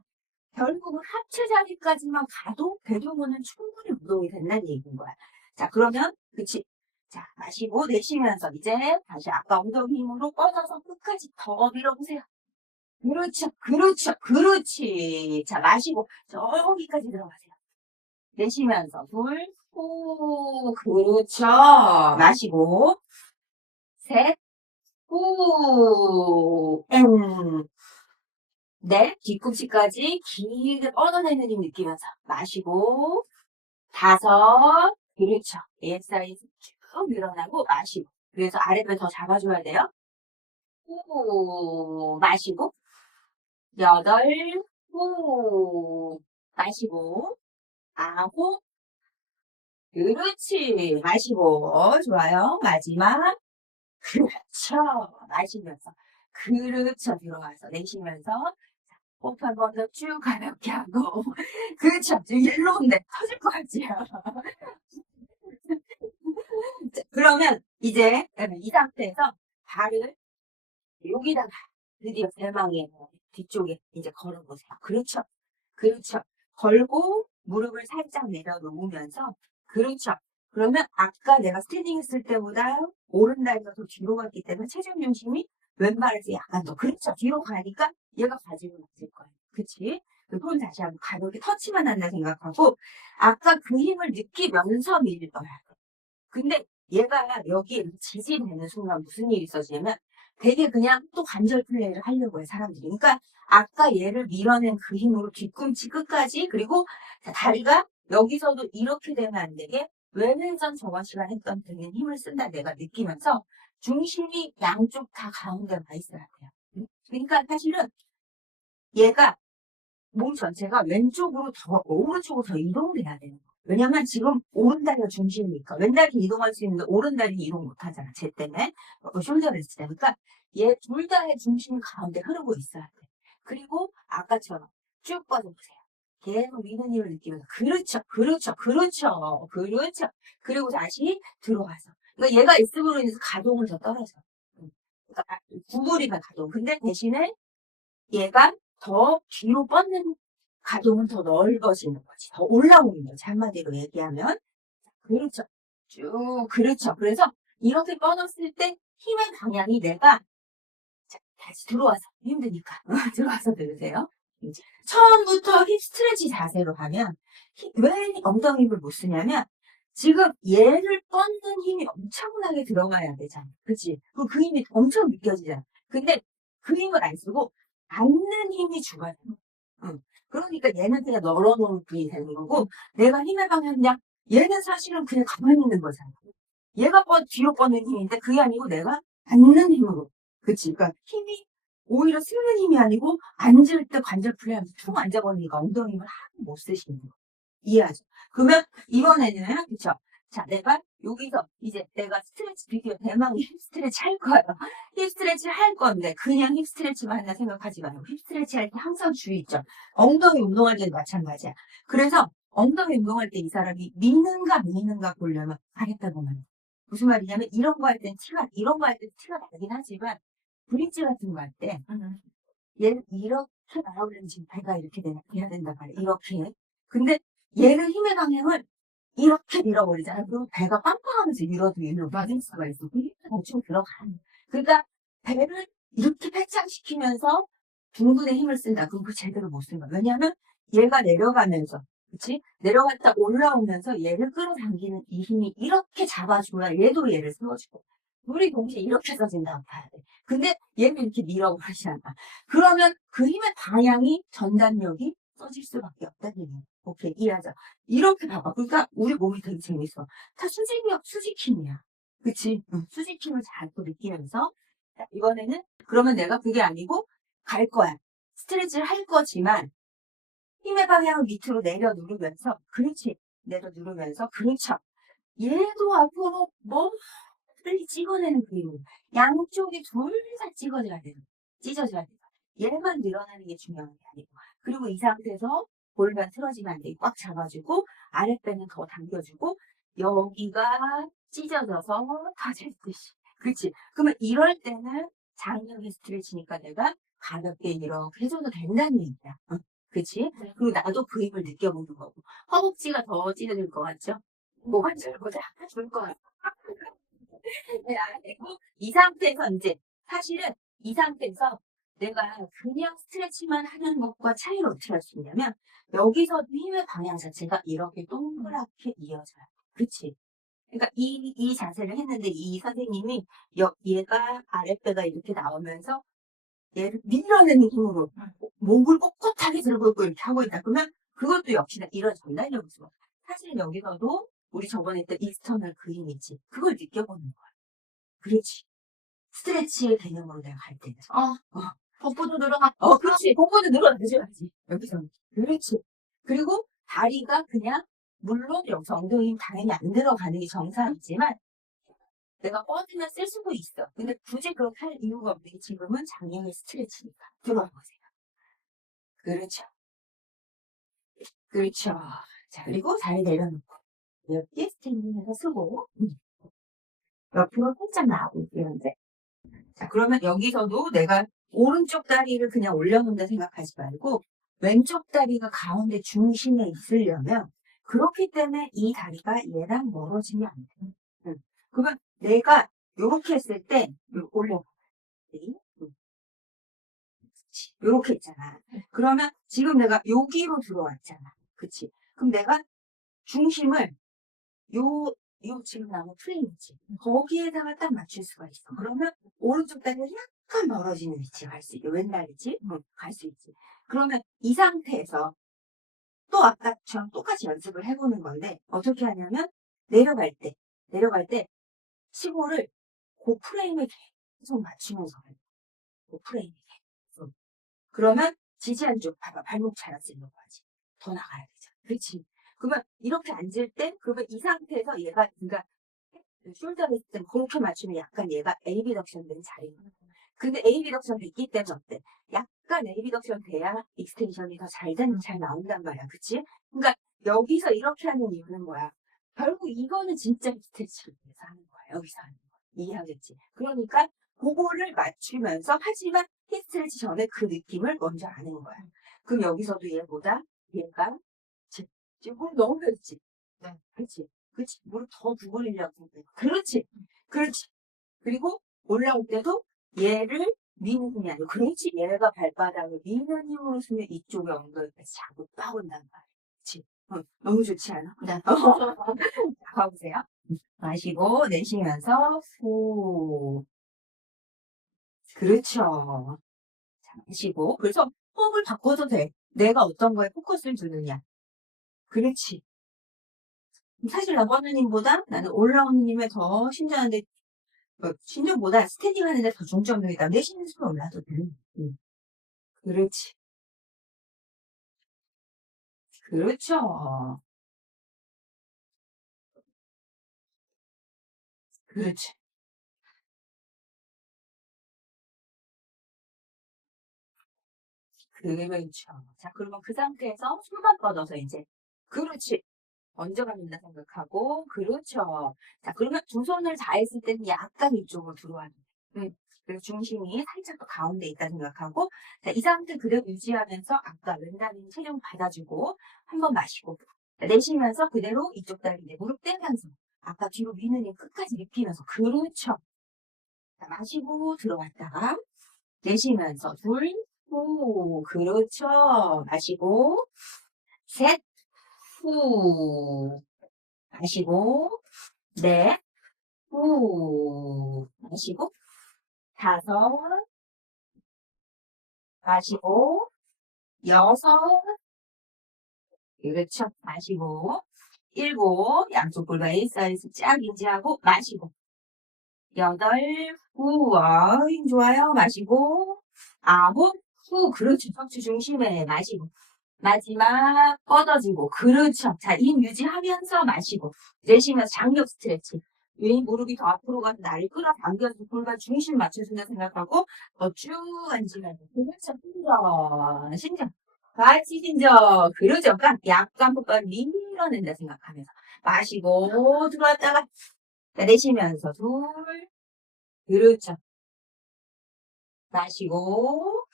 결국은 하체 자리까지만 가도 배경은 충분히 운동이 된다는 얘기인 거야. 자, 그러면, 그치. 자, 마시고 내쉬면서 이제 다시 아까 엉덩이 힘으로 뻗어서 끝까지 더 밀어보세요. 그렇죠. 그렇지. 자, 마시고 저기까지 들어가세요. 내쉬면서 둘, 후, 그렇죠. 마시고 셋, 후, 넷, 뒤꿈치까지 길게 뻗어내는 힘 느끼면서 마시고 다섯, 그렇죠. ASI에서 쭉 늘어나고 마시고 그래서 아랫배 더 잡아줘야 돼요. 후, 마시고 여덟, 후, 마시고 아홉, 그렇지. 마시고 좋아요. 마지막 그렇죠. 마시면서 그렇죠. 들어가서 내쉬면서 호흡 한 번 더 쭉 가볍게 하고 그렇죠. 지금 일로 온데 터질 것 같지요. 자, 그러면 이제 이 상태에서 발을 여기다가 드디어 대망의 뒤쪽에 이제 걸어보세요. 그렇죠. 걸고 무릎을 살짝 내려놓으면서 그렇죠. 그러면 아까 내가 스탠딩 했을 때보다 오른다리가 더 뒤로 갔기 때문에 체중 중심이 왼발에서 약간 더 그렇죠. 뒤로 가니까 얘가 가지고 있을 거예요. 그치? 손 다시 한번 가볍게 터치만 한다 생각하고 아까 그 힘을 느끼면서 밀어야 돼. 근데 얘가 여기에 지지되는 순간 무슨 일이 있어지냐면 되게 그냥 또 관절 플레이를 하려고 해, 사람들이. 그러니까 아까 얘를 밀어낸 그 힘으로 뒤꿈치 끝까지 그리고 다리가 여기서도 이렇게 되면 안 되게 외회전 저번 시간에 했던 되는 힘을 쓴다 내가 느끼면서 중심이 양쪽 다 가운데 와 있어야 돼요. 그러니까 사실은 얘가 몸 전체가 왼쪽으로 더, 오른쪽으로 더 이동돼야 되는 거예요. 왜냐면 지금 오른다리가 중심이니까. 왼다리 이동할 수 있는데 오른다리 이동 못 하잖아. 쟤 때문에. 숄더 레스트 때니까 얘 둘 다의 중심이 가운데 흐르고 있어야 돼. 그리고 아까처럼 쭉 뻗어보세요. 계속 미는 힘을 느끼면서. 그렇죠. 그리고 다시 들어와서. 그러니까 얘가 있음으로 인해서 가동을 더 떨어져. 그러니까 구부리가 가동. 근데 대신에 얘가 더 뒤로 뻗는 가동은 더 넓어지는 거지. 더 올라오는 거지. 한마디로 얘기하면. 그렇죠. 그래서 이렇게 뻗었을 때 힘의 방향이 내가 자, 다시 들어와서 힘드니까 들어와서 들으세요. 이제 처음부터 힙 스트레치 자세로 하면 왜 엉덩이 힘을 못 쓰냐면 지금 얘를 뻗는 힘이 엄청나게 들어가야 되잖아. 그치? 그럼 그 힘이 엄청 느껴지잖아. 근데 그 힘을 안 쓰고 앉는 힘이 주가 되는 거야. 응. 그러니까 얘는 그냥 널어놓은 분이 되는 거고 내가 힘의 방향 그냥 얘는 사실은 그냥 가만히 있는 거잖아. 얘가 뒤로 뻗는 힘인데 그게 아니고 내가 앉는 힘으로. 그치? 그러니까 힘이 오히려 쓰는 힘이 아니고 앉을 때 관절 풀리면서 툭 앉아버리니까 엉덩이 힘을 하나도 못 쓰시는 거예요. 이해하죠? 그러면 이번에는 그쵸? 자, 내가 여기서 이제 내가 스트레치 드디어 대망 힙 스트레치 할 거예요. 힙 스트레치 할 건데 그냥 힙 스트레치만 한다 생각하지 말고 힙 스트레치 할 때 항상 주의 있죠. 엉덩이 운동할 때도 마찬가지야. 그래서 엉덩이 운동할 때 이 사람이 미는가 보려면 알겠다 보면 무슨 말이냐면 이런 거 할 땐 이런 거 할 땐 티가 나긴 하지만 브릿지 같은 거 할 때 얘를 이렇게 말아보려면 지금 배가 이렇게 돼야 된단 말이야. 이렇게. 근데 얘는 힘의 방향을 이렇게 밀어버리잖아. 그러면 배가 빵빵하면서 밀어도 일로 빠질 수가 있어. 그 힘이 엄청 들어가. 그러니까 배를 이렇게 팽창시키면서 둥근에 힘을 쓴다. 그럼 그 제대로 못 쓴 거야. 왜냐하면 얘가 내려가면서 그치? 내려갔다 올라오면서 얘를 끌어당기는 이 힘이 이렇게 잡아줘야 얘도 얘를 세워주고 우리 동시에 이렇게 써진다고 봐야 돼. 근데 얘는 이렇게 밀어버리잖아. 그러면 그 힘의 방향이 전단력이 써질 수밖에 없다는 얘기야. 오케이, 이해하자. 이렇게 봐봐. 그러니까 우리 몸이 되게 재밌어. 다 수직힘이야. 그치? 응. 수직힘을 잘 또 느끼면서 자, 이번에는 그러면 내가 그게 아니고 갈 거야. 스트레치를 할 거지만 힘의 방향을 밑으로 내려 누르면서 그렇지. 내려 누르면서 그렇죠. 얘도 앞으로 멀리 찍어내는 그 힘을 양쪽이 둘 다 찢어져야 돼요. 얘만 늘어나는 게 중요한 게 아니고 그리고 이 상태에서 골반 틀어지면 안 돼. 꽉 잡아주고 아랫배는 더 당겨주고 여기가 찢어져서 다질듯이 그렇지. 그러면 이럴 때는 장력의 스트레치니까 내가 가볍게 이렇게 해줘도 된다는 얘기야. 응? 그치? 네. 그리고 나도 그 힘을 느껴보는 거고 허벅지가 더 찢어질 것 같죠? 뭐가 줄보다 줄 거야. 네, 알고 이 상태에서 이제 사실은 이 상태에서 내가 그냥 스트레치만 하는 것과 차이를 어떻게 할 수 있냐면 여기서 힘의 방향 자체가 이렇게 동그랗게 이어져요. 그치? 그러니까 이 자세를 했는데 이 선생님이 얘가 아랫배가 이렇게 나오면서 얘를 밀어내는 힘으로 목을 꼿꼿하게 들고 있고 이렇게 하고 있다. 그러면 그것도 역시나 이런 전달력이 좋아. 사실 여기서도 우리 저번에 했던 익스터널 그 힘이지. 그걸 느껴보는 거야. 그렇지. 스트레치의 개념으로 내가 갈 때는. 복부도 늘어나. 그렇지. 복부도 늘어나줘야지. 여기서. 그렇지. 그리고 다리가 그냥, 물론 여기서 엉덩이 힘 당연히 안 들어가는 게 정상이지만, 내가 뻗으면 쓸 수도 있어. 근데 굳이 그렇게 할 이유가 없는 게 지금은 장량의 스트레치니까. 들어가 보세요. 그렇죠. 그렇죠. 자, 그리고 다리 내려놓고, 이렇게 스탠딩해서 쓰고, 옆으로 살짝 나오고, 이런데. 자, 그러면 여기서도 내가 오른쪽 다리를 그냥 올려놓는다 생각하지 말고 왼쪽 다리가 가운데 중심에 있으려면 그렇기 때문에 이 다리가 얘랑 멀어지면 안 돼. 응. 그러면 내가 이렇게 했을 때 올려. 이렇게 있잖아. 그러면 지금 내가 여기로 들어왔잖아. 그치? 그럼 내가 중심을 지금 나무 프레임 있지? 거기에다가 딱 맞출 수가 있어. 그러면 오른쪽 다리가 약간 멀어지는 위치에 갈 수 있게. 왼다리지? 갈 수 있지. 그러면 이 상태에서 또 아까처럼 똑같이 연습을 해보는 건데, 어떻게 하냐면, 내려갈 때, 치고를 그 프레임에 계속 맞추면서 가요. 그 프레임에 계속. 그러면 지지한 쪽, 봐봐. 발목 잘 쓰는 거지. 더 나가야 되잖아. 그렇지? 그러면 이렇게 앉을 때, 그러면 이 상태에서 얘가, 그러니까 숄더 했을 때 그렇게 맞추면 약간 얘가 에이비덕션 된 자리인 거야. 근데 에이비덕션 됐기 때문에 어때? 약간 에이비덕션 돼야 익스텐션이 더 잘 나온단 말이야. 그치? 그러니까 여기서 이렇게 하는 이유는 뭐야? 결국 이거는 진짜 스트레치를 위해서 하는 거야. 여기서 하는 거야. 이해하겠지? 그러니까 그거를 맞추면서 하지만 힙 스트레치 전에 그 느낌을 먼저 아는 거야. 그럼 여기서도 얘가 지금 너무 편했지? 네. 그치? 그렇지. 무릎 더 구부리려고. 그렇지. 그렇지. 그리고 올라올 때도 얘를 미는 힘이 아니고, 그렇지. 얘가 발바닥을 미는 힘으로 쓰면 이쪽에 엉덩이까지 자꾸 빠온단 말이야. 그렇지. 너무 좋지 않아? 네. 자, 가보세요. 마시고, 내쉬면서, 후. 그렇죠. 자, 마시고. 그래서 호흡을 바꿔도 돼. 내가 어떤 거에 포커스를 두느냐. 그렇지. 사실 나가는 힘보다 나는 올라오는 힘에 더 신전하는데, 신전보다 스탠딩 하는데 더 중점을 있다. 내쉬는 숨이 올라도 돼. 그렇지. 그렇죠. 그렇지. 그렇죠. 자, 그러면 그 상태에서 손만 뻗어서 이제, 그렇지. 얹어갑니다 생각하고, 그렇죠. 자, 그러면 두 손을 다 했을 때는 약간 이쪽으로 들어와요. 그리고 중심이 살짝 더 가운데 있다 생각하고, 자, 이 상태 그대로 유지하면서 아까 왼다리 체중 받아주고, 한번 마시고, 자, 내쉬면서 그대로 이쪽 다리 이제 무릎 떼면서, 아까 뒤로 미는 힘 끝까지 느끼면서, 그렇죠. 자, 마시고 들어왔다가, 내쉬면서 둘, 후, 그렇죠. 마시고, 셋, 후, 마시고, 넷, 후, 마시고, 다섯, 마시고, 여섯, 그렇죠. 마시고, 일곱, 양쪽 골반에 사이즈 쫙 유지하고, 마시고, 여덟, 후, 힘 좋아요. 마시고, 아홉, 후, 그렇죠. 척추 중심에 마시고, 마지막 뻗어지고, 그렇죠. 자, 힘 유지하면서 마시고, 내쉬면서 장력 스트레칭. 위 무릎이 더 앞으로 가서 나를 끌어당겨서 골반 중심 맞춰준다 생각하고 더 쭉 앉으면 그렇죠. 신전 같이 신전 그러죠. 그러니까 약간 풋발 밀어낸다 생각하면서 마시고 들어왔다가 자, 내쉬면서 둘 그렇죠. 마시고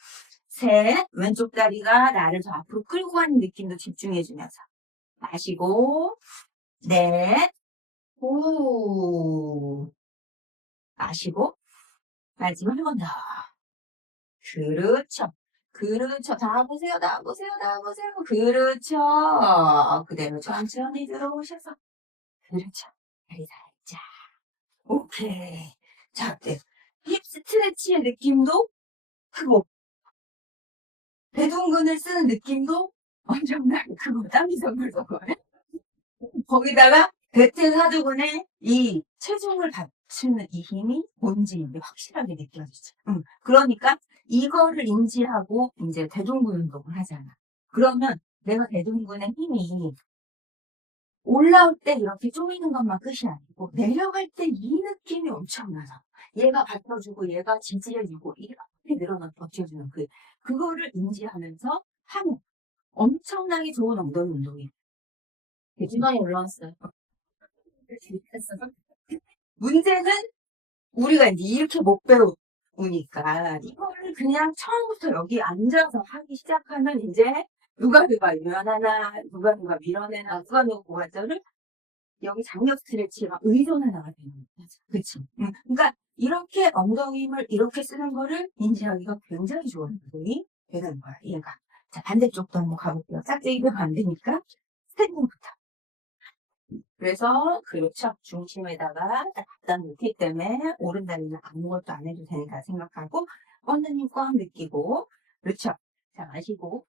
셋 왼쪽 다리가 나를 더 앞으로 끌고 가는 느낌도 집중해주면서 마시고 넷 후 마시고 마지막 한 번 더. 그렇죠. 그렇죠. 다 보세요. 다 보세요. 다 보세요. 그렇죠. 그대로 천천히 들어오셔서. 그렇죠. 다리 살짝. 오케이. 자, 어때요? 힙 스트레치의 느낌도 크고, 대둔근을 쓰는 느낌도 엄청나게 크고, 땀이 정글정글. 거기다가 배트 하두근에 이 체중을 받치는 이 힘이 뭔지 이제 확실하게 느껴지죠. 그러니까 이거를 인지하고 이제 대둔근 운동을 하잖아. 그러면 내가 대둔근의 힘이 올라올 때 이렇게 쪼이는 것만 끝이 아니고 내려갈 때 이 느낌이 엄청나서 얘가 받쳐주고 얘가 지지해주고 이렇게 늘어나 버텨주는 그거를 인지하면서 하면 엄청나게 좋은 엉덩이 운동이에요. 엉덩이 올라왔어요. 문제는 우리가 이제 이렇게 못 배우니까 이거를 그냥 처음부터 여기 앉아서 하기 시작하면 이제 누가 유연하나 누가 밀어내나 누가 고관절을 여기 장력 스트레치랑 의존하나가 되는 거죠. 그치? 그러니까 이렇게 엉덩이 힘을 이렇게 쓰는 거를 인지하기가 굉장히 좋은 운동이 되는 거야, 얘가. 자, 반대쪽도 한번 가볼게요. 짝짝이가 반대니까 스탠딩부터. 그래서 그렇죠. 중심에다가 딱 갖다 놓기 때문에 오른다리는 아무것도 안 해도 되니까 생각하고 뻗는 꽉 느끼고 그렇죠. 자 마시고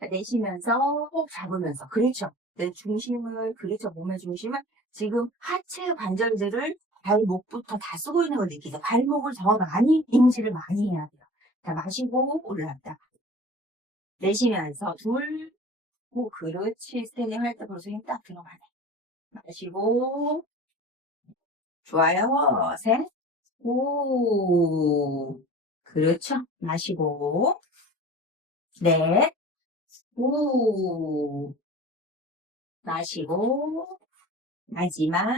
자, 내쉬면서 호흡 잡으면서 그렇죠. 내 중심을 그렇죠. 몸의 중심을 지금 하체 관절들을 발목부터 다 쓰고 있는 걸 느끼죠. 발목을 더 많이 인지를 많이 해야 돼요. 자 마시고 올라왔다. 내쉬면서 둘, 호 그렇지. 스탠딩 할 때 벌써 힘 딱 들어가네. 마시고 좋아요. 셋, 오, 그렇죠. 마시고 넷, 오, 마시고 마지막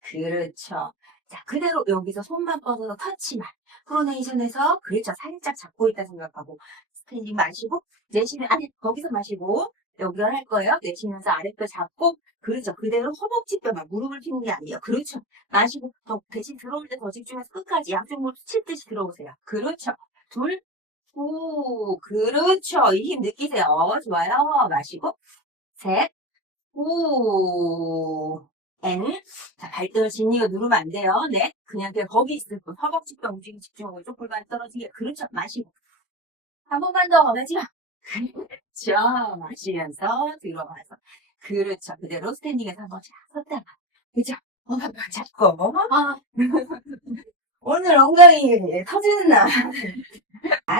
그렇죠. 자, 그대로 여기서 손만 뻗어서 터치만. 프로네이션에서 그렇죠. 살짝 잡고 있다 생각하고 스탠딩 마시고 내쉬면 아니 거기서 마시고 여기를 할 거예요. 내쉬면서 아랫배 잡고, 그렇죠. 그대로 허벅지뼈만 무릎을 피는 게 아니에요. 그렇죠. 마시고, 더 대신 들어올 때 더 집중해서 끝까지 양쪽 무릎 칠 듯이 들어오세요. 그렇죠. 둘, 후, 그렇죠. 이 힘 느끼세요. 좋아요. 마시고, 셋, 후, 엔. 자, 발등을 짓이고 누르면 안 돼요. 넷, 그냥 거기 있을 뿐. 허벅지뼈 움직임 집중하고 좀 골반 떨어지게. 그렇죠. 마시고. 한 번만 더. 마지막. 그렇죠. 마시면서 들어와서. 그렇죠. 그대로 스탠딩에서 한번 쫙 섰다가. 그죠? 한번 잡고. 아, 오늘 엉덩이 터지는 날.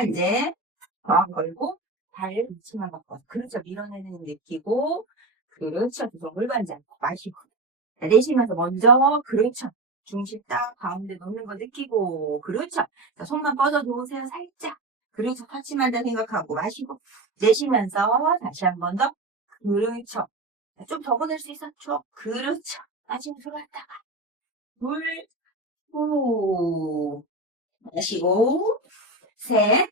이제 더 걸고 발 위치만 바꿔. 그렇죠. 밀어내는 힘 느끼고. 그렇죠. 두 손 골반 잡고 마시고. 자, 내쉬면서 먼저. 그렇죠. 중심 딱 가운데 놓는 거 느끼고. 그렇죠. 자, 손만 뻗어 놓으세요. 살짝. 그렇죠. 터치만다 생각하고 마시고. 내쉬면서 다시 한 번 더. 그렇죠. 좀 더 보낼 수 있었죠? 그렇죠. 마시고 들어왔다가. 둘, 후. 마시고. 셋,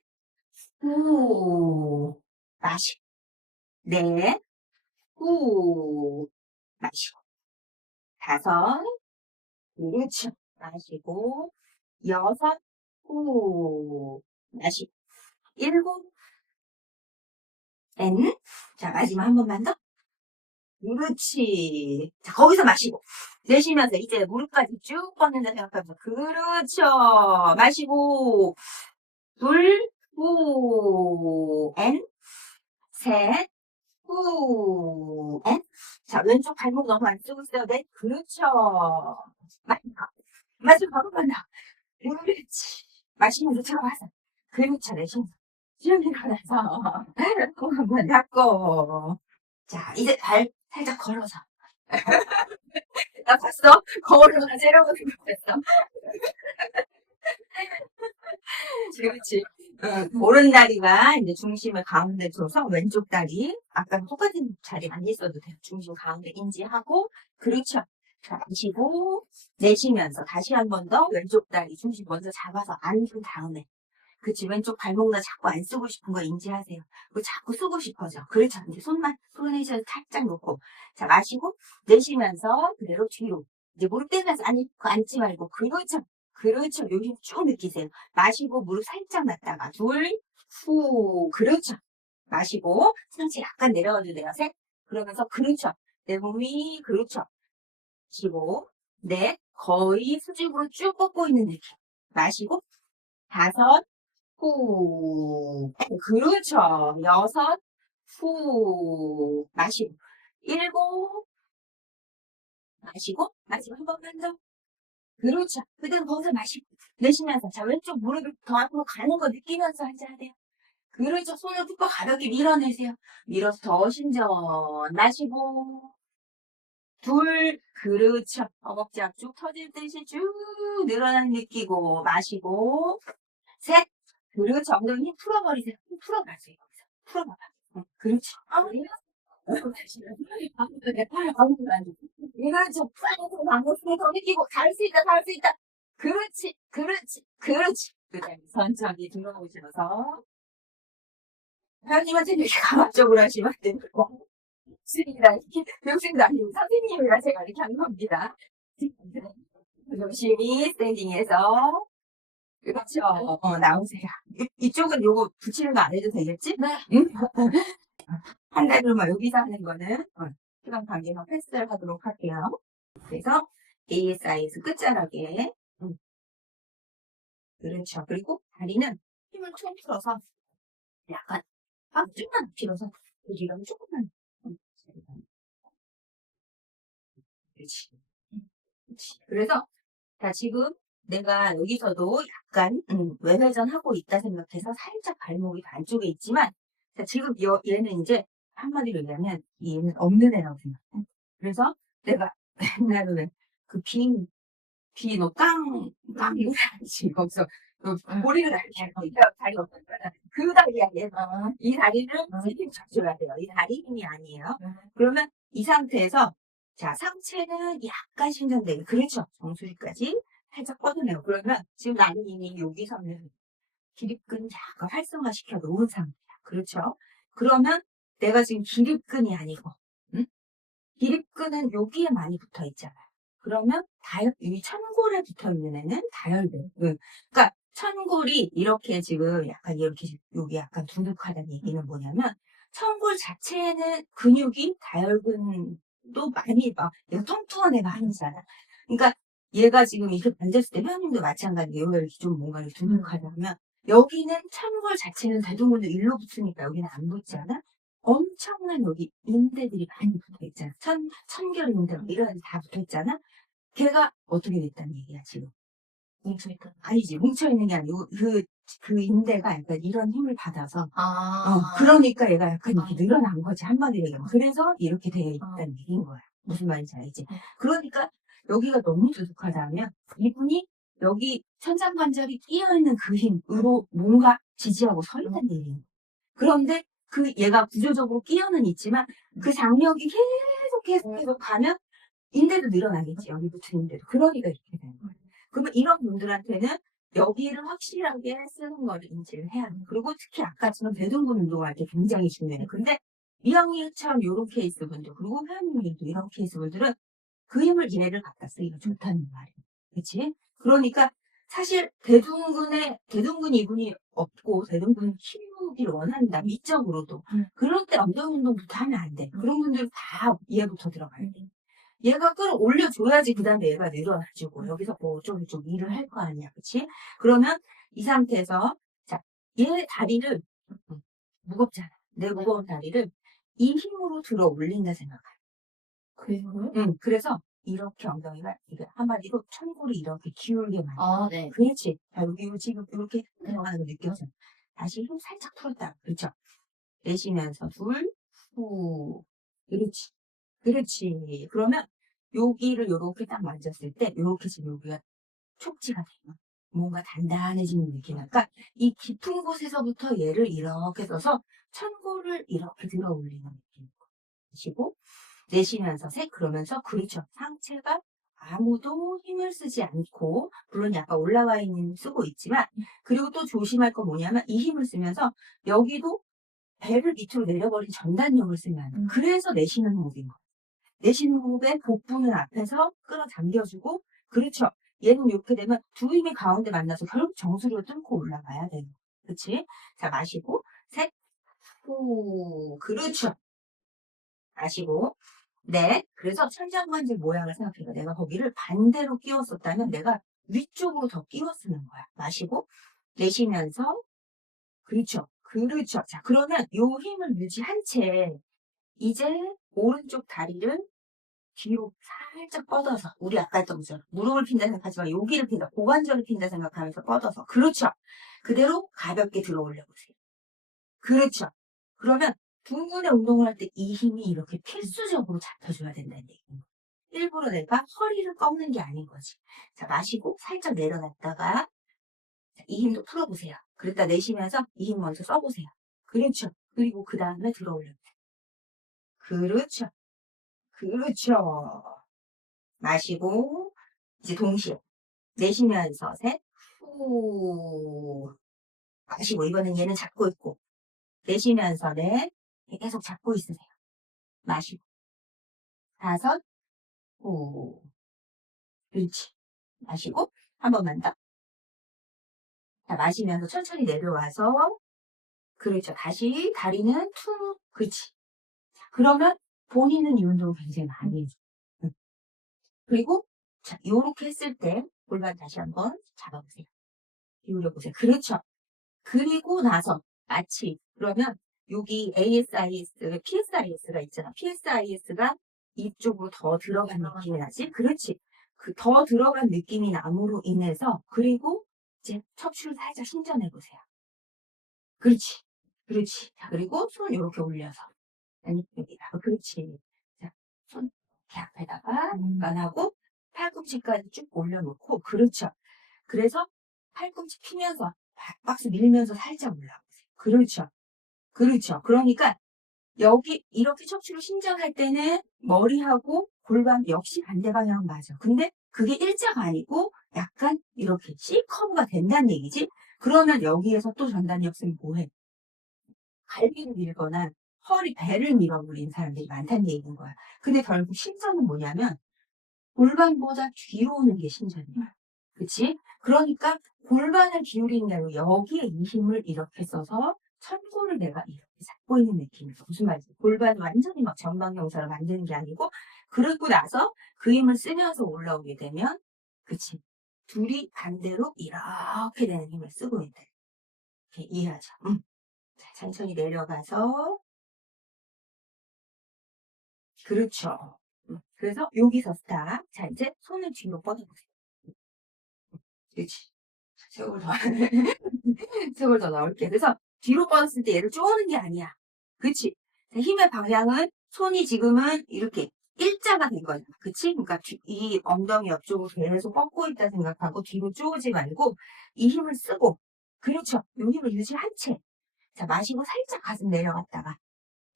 후. 마시고. 넷, 후. 마시고. 다섯, 그렇죠. 마시고. 여섯, 후. 마시고. 일곱, 엔. 자, 마지막 한 번만 더. 그렇지. 자, 거기서 마시고. 내쉬면서 이제 무릎까지 쭉 뻗는다 생각하면서. 그렇죠. 마시고. 둘, 후, 엔. 셋, 후, 엔. 자, 왼쪽 발목 너무 안 쓰고 있어요. 네, 그렇죠. 마시고 한 번 더. 그렇지. 마시면서 들어가서. 그렇죠. 내쉬면서. 쭉 일어나서. 한번 닫고. 자, 이제 발 살짝 걸어서. 나 봤어? 거울로 가지라고 생각했어. 그렇지. 오른다리가 이제 중심을 가운데 둬서 왼쪽 다리, 아까랑 똑같은 자리에 안 있어도 돼요. 중심 가운데 인지하고, 그렇죠. 자, 마시고, 내쉬면서 다시 한 번 더 왼쪽 다리 중심 먼저 잡아서 앉은 다음에, 그치, 왼쪽 발목나 자꾸 안 쓰고 싶은 거 인지하세요. 그리고 자꾸 쓰고 싶어져. 그렇죠. 이제 손만 포지션 살짝 놓고. 자, 마시고, 내쉬면서 그대로 뒤로. 이제 무릎 떼면서 앉지 말고. 그렇죠. 그렇죠. 요힘 쭉 느끼세요. 마시고, 무릎 살짝 놨다가. 둘, 후. 그렇죠. 마시고, 상체 약간 내려와도 돼요. 셋. 그러면서, 그렇죠. 내 몸이, 그렇죠. 마시고, 넷. 거의 수직으로 쭉 뻗고 있는 느낌. 마시고, 다섯. 후. 그렇죠. 여섯, 후. 마시고. 일곱, 마시고, 마시고 한 번만 더. 그렇죠. 그대로 거기서 마시고. 내쉬면서. 자, 왼쪽 무릎을 더 앞으로 가는 거 느끼면서 앉아야 돼요. 그렇죠. 손을 푹 가볍게 밀어내세요. 밀어서 더 신전. 마시고. 둘, 그렇죠. 허벅지 앞쪽 터질 듯이 쭉 늘어나는 느끼고. 마시고. 셋, 그렇죠. 엉덩이 힘 풀어버리세요. 힘 풀어가세요. 여기서. 풀어봐봐. 응, 그렇죠. 이거죠. 빨리 방금 더 느끼고, 닿을 수 있다, 닿을 수 있다. 그렇지, 그렇지, 그렇지. 그 다음에 천천히 들어오셔서, 회원님한테 이렇게 가급적으로 하시면 안 되고, 교수님도 아니고 선생님이라 제가 이렇게 하는 겁니다. 열심히 스탠딩해서, 그렇죠. 나오세요. 이쪽은 요거 붙이는 거 안 해도 되겠지? 네. 응? 한 달로만 여기서 하는 거는 시간 관계상 패스를 하도록 할게요. 그래서 A 사이즈 끝자락에 그렇죠. 그리고 다리는 힘을 총 풀어서 약간 조금만 풀어서 여기가 조금만 그렇지. 그렇지. 그래서 자 지금 내가 여기서도 약간 외회전하고 있다 생각해서 살짝 발목이 반쪽에 있지만 자, 지금 얘는 이제 한마디로 얘기하면 얘는 없는 애라고 생각해. 그래서 내가 옛날에 그 너 이거 알지? 거기서 그 머리를 날게 다리 없는 거야. 그 다리야 얘. 이 다리를 힘 잡줘야 돼요. 이 다리 힘이 아니에요. 그러면 이 상태에서 자 상체는 약간 신전되게 그렇죠. 정수리까지 살짝 뻗어내요. 그러면 지금 나는 이미 여기서는 기립근 약간 활성화시켜 놓은 상태야. 그렇죠? 그러면 내가 지금 기립근이 아니고, 응? 기립근은 여기에 많이 붙어 있잖아. 그러면 이 천골에 붙어 있는 애는 다혈배. 응. 그러니까 천골이 이렇게 지금 약간 이렇게 여기 약간 두둑하다는 얘기는 뭐냐면 천골 자체에는 근육이 다혈근도 많이 막 얘가 뚱뚱한 애가 아니잖아. 그러니까 얘가 지금 이렇게 앉았을 때 회원님도 마찬가지예요. 이렇게 좀 뭔가 이렇게 두둑하다면 여기는 천골 자체는 대둔근도 일로 붙으니까 여기는 안 붙잖아. 엄청난 여기 인대들이 많이 붙어 있잖아. 천결 인대 이런 데 다 붙어 있잖아. 걔가 어떻게 됐다는 얘기야 지금? 뭉쳐있다. 아니지 뭉쳐있는 게 아니고 그 인대가 약간 이런 힘을 받아서 아. 그러니까 얘가 약간 이렇게 아. 늘어난 거지 한마디로 얘기하면. 그래서 이렇게 되어 있다는 얘기인 거야. 무슨 말인지 알지? 그러니까 여기가 너무 두둑하다면 이분이 여기 천장관절이 끼어있는 그 힘으로 뭔가 지지하고 서 있다는 얘기인 거야. 그런데 얘가 구조적으로 끼어는 있지만 그 장력이 계속 가면 인대도 늘어나겠지. 여기 붙은 인대도. 그러니까 이렇게 되는 거예요. 그러면 이런 분들한테는 여기를 확실하게 쓰는 거를 인지를 해야 돼. 그리고 특히 아까처럼 대둔근 운동할 때 굉장히 중요해. 근데 미영이처럼 이런 케이스 분들, 그리고 회원님들도 이런 케이스 분들은 그 힘을 얘를 갖다 쓰기가 좋다는 말이에요. 그치? 그러니까 사실 대둔근 이분이 없고 대둔근 키우기를 원한다. 미적으로도. 그럴 때 엉덩이 운동부터 하면 안 돼. 그런 분들은 다 얘부터 들어가야 돼. 얘가 끌어올려줘야지 그 다음에 얘가 늘어나지고 여기서 뭐 좀 일을 할 거 아니야. 그치? 그러면 이 상태에서 자, 얘 다리를 무겁잖아. 내 무거운 다리를 이 힘으로 들어 올린다 생각해. 그래요? 그래서 이렇게 엉덩이가 이게 한마디로 천골이 이렇게 기울게 만들어. 아, 네. 그렇지. 자, 여기 지금 이렇게 들어가는 거 느껴져. 다시 힘 살짝 풀었다. 그렇죠? 내쉬면서 후. 그렇지. 그렇지. 그러면 여기를 요렇게 딱 만졌을 때 요렇게 지금 여기가 촉지가 되면 뭔가 단단해지는 느낌. 그러니까 이 깊은 곳에서부터 얘를 이렇게 써서 천골을 이렇게 들어 올리는 느낌. 하시고 내쉬면서 그러면서 그렇죠. 상체가 아무도 힘을 쓰지 않고 물론 약간 올라와 있는 힘 쓰고 있지만 그리고 또 조심할 건 뭐냐면 이 힘을 쓰면서 여기도 배를 밑으로 내려버린 전단력을 쓰면 그래서 내쉬는 호흡인 거예요. 내쉬는 호흡에 복부는 앞에서 끌어당겨주고 그렇죠. 얘는 이렇게 되면 두 힘이 가운데 만나서 결국 정수리를 뚫고 올라가야 돼요. 그렇지? 자 마시고 후 그렇죠. 마시고 그래서 천장관절 모양을 생각해봐. 내가 거기를 반대로 끼웠었다면 내가 위쪽으로 더 끼워 쓰는 거야. 마시고 내쉬면서 그렇죠. 그렇죠. 자, 그러면 요 힘을 유지한 채 이제 오른쪽 다리를 뒤로 살짝 뻗어서 우리 아까 했던 것처럼 무릎을 핀다 생각하지만 여기를 핀다. 고관절을 핀다 생각하면서 뻗어서 그렇죠. 그대로 가볍게 들어 올려보세요. 그렇죠. 그러면 둥근의 운동을 할 때 이 힘이 이렇게 필수적으로 잡혀줘야 된다는 얘기입니다. 일부러 내가 허리를 꺾는 게 아닌 거지. 자, 마시고 살짝 내려놨다가 이 힘도 풀어보세요. 그랬다 내쉬면서 이 힘 먼저 써보세요. 그렇죠. 그리고 그 다음에 들어 올려보세요. 그렇죠. 그렇죠. 마시고 이제 동시에 내쉬면서 후. 마시고 이번엔 얘는 잡고 있고 내쉬면서 계속 잡고 있으세요. 마시고 5 후. 그렇지. 마시고 한 번만 더. 자, 마시면서 천천히 내려와서 그렇죠. 다시 다리는 툭. 그렇지. 자, 그러면 본인은 이 운동을 굉장히 많이 해줘. 응. 그리고 자, 요렇게 했을 때 골반 다시 한번 잡아보세요. 기울여보세요. 그렇죠. 그리고 나서 마치 그러면 여기 ASIS, PSIS가 있잖아. PSIS가 이쪽으로 더 들어간 느낌이 나지? 그렇지. 그 더 들어간 느낌이 남으로 인해서 그리고 이제 척추를 살짝 신전해 보세요. 그렇지. 그렇지. 자, 그리고 손 이렇게 올려서. 아니, 여기다가. 그렇지. 자, 손 이렇게 앞에다가 안 하고 팔꿈치까지 쭉 올려놓고. 그렇죠. 그래서 팔꿈치 피면서 박스 밀면서 살짝 올라오세요. 그렇죠. 그렇죠. 그러니까 여기 이렇게 척추를 신전할 때는 머리하고 골반 역시 반대 방향 맞아. 근데 그게 일자가 아니고 약간 이렇게 C커브가 된다는 얘기지. 그러면 여기에서 또 전단력 쓰면 뭐해? 갈비를 밀거나 허리, 배를 밀어버리는 사람들이 많다는 얘기인 거야. 근데 결국 신전은 뭐냐면 골반보다 뒤로 오는 게 신전이야. 그치? 그러니까 골반을 기울이는 대로 여기에 이 힘을 이렇게 써서 천골을 내가 이렇게 잡고 있는 느낌이야. 무슨 말이지? 골반 완전히 막 전방경사로 만드는 게 아니고, 그러고 나서 그 힘을 쓰면서 올라오게 되면, 그치? 둘이 반대로 이렇게 되는 힘을 쓰고 있다. 이렇게 이해하죠? 자, 천천히 내려가서, 그렇죠. 그래서 여기서 스탑. 자, 이제 손을 뒤로 뻗어보세요. 그렇지. 세월 더, 세월 더 넣을게. 그래서 뒤로 뻗었을 때 얘를 쪼는 게 아니야. 그치? 자, 힘의 방향은 손이 지금은 이렇게 일자가 된 거잖아. 그치? 그러니까 이 엉덩이 옆쪽으로 계속 뻗고 있다 생각하고 뒤로 쪼지 말고 이 힘을 쓰고, 그렇죠. 이 힘을 유지한 채. 자, 마시고 살짝 가슴 내려갔다가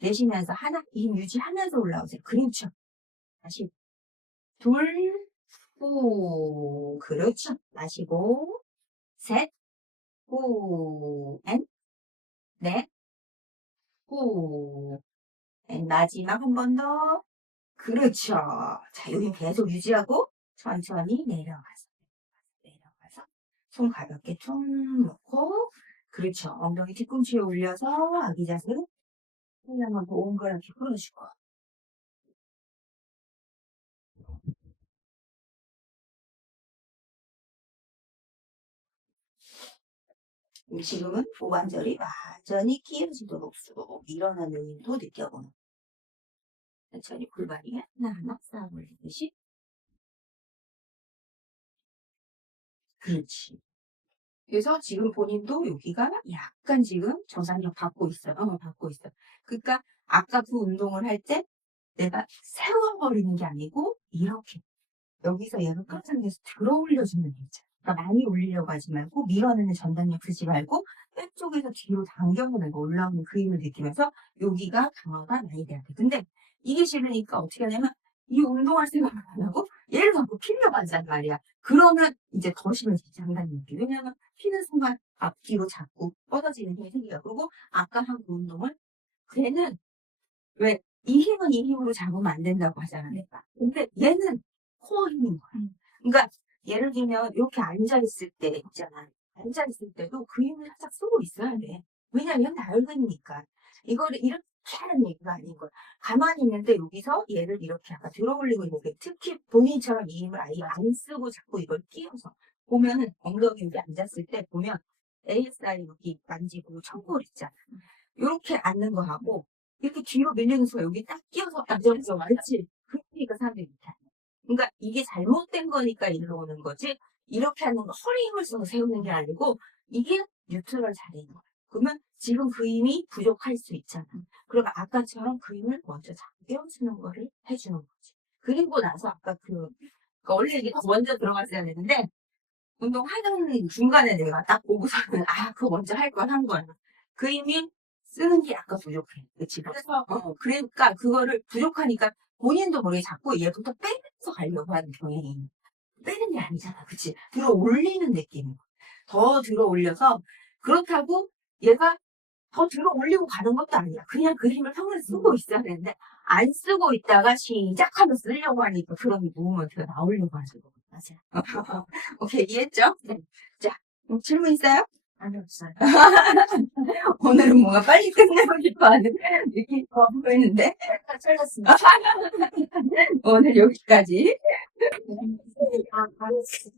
내쉬면서 하나, 이 힘 유지하면서 올라오세요. 그렇죠. 다시 둘, 후, 그렇죠. 마시고 셋, 후, 앤, 넷, 후, 앤, 마지막 한 번 더. 그렇죠. 자, 여기 계속 유지하고 천천히 내려가서 손 가볍게 툭 놓고, 그렇죠. 엉덩이 뒤꿈치에 올려서 아기 자세로 손 한번 동그랗게 풀어주고. 지금은 고관절이 완전히 끼어지도록 쑥 일어나는 힘도 느껴보는. 천천히 골반이 하나하나 쌓아 올리듯이. 그렇지. 그래서 지금 본인도 여기가 약간 지금 저장력 받고 있어요. 받고 있어. 그러니까 아까 그 운동을 할 때 내가 세워버리는 게 아니고 이렇게 여기서 얘를 끌어당겨서 들어 올려주는 게 있잖아. 그러니까 많이 올리려고 하지 말고 밀어내는 전단력 쓰지 말고 뼈 쪽에서 뒤로 당겨서 내가 올라오는 그 힘을 느끼면서 여기가 강화가 많이 돼야 돼. 근데 이게 싫으니까 어떻게 하냐면 이 운동할 생각을 안 하고 얘를 자꾸 피려고 하단 말이야. 그러면 이제 더 심해지지 전단력이. 왜냐면 피는 순간 앞뒤로 자꾸 뻗어지는 힘이 생기가. 그리고 아까 한 그 운동을 걔는 왜 이 힘은 이 힘으로 잡으면 안 된다고 하잖아, 내가. 근데 얘는 코어 힘인 거야. 그러니까 예를 들면 이렇게 앉아있을 때 있잖아. 앉아있을 때도 그 힘을 살짝 쓰고 있어야 돼. 왜냐면 나혈근이니까. 이거를 이렇게 하는 얘기가 아닌 거야. 가만히 있는데 여기서 얘를 이렇게 약간 들어 올리고 있는 게, 특히 본인처럼 이 힘을 아예 안 쓰고 자꾸 이걸 끼워서 보면은 엉덩이 여기 앉았을 때 보면 ASI 여기 만지고 청골 있잖아. 이렇게 앉는 거 하고 이렇게 뒤로 밀리는 수가 여기 딱 끼어서 앉아서 말지. 그러니까 사람들이 못해. 그러니까 이게 잘못된 거니까 일로 오는 거지. 이렇게 하는 거 허리 힘을 써서 세우는 게 아니고 이게 뉴트럴 자리인 거야. 그러면 지금 그 힘이 부족할 수 있잖아. 그러면 아까처럼 그 힘을 먼저 잡혀주는 거를 해주는 거지. 그리고 나서 아까 그러니까 원래 이게 더 먼저 들어갔어야 되는데 운동하는 중간에 내가 딱 보고서는 그거 먼저 할 걸 한 거야. 그 힘이 쓰는 게 약간 부족해. 그치? 그래서 그러니까 그거를 부족하니까 본인도 모르게 자꾸 얘부터 빼면서 가려고 하는 경향이 빼는 게 아니잖아. 그치? 들어 올리는 느낌인 거야. 더 들어 올려서 그렇다고 얘가 더 들어 올리고 가는 것도 아니야. 그냥 그 힘을 평소에 쓰고 있어야 되는데 안 쓰고 있다가 시작하면 쓰려고 하니까 그런 무브먼트가 나오려고 하는 거. 맞아. 오케이, 이해했죠? 네. 자, 질문 있어요? 아니, 없어요. 오늘은 뭔가 빨리 끝내고 싶어 하는 느낌이 보이는데. 잘랐습니다. 오늘 여기까지. 알았어.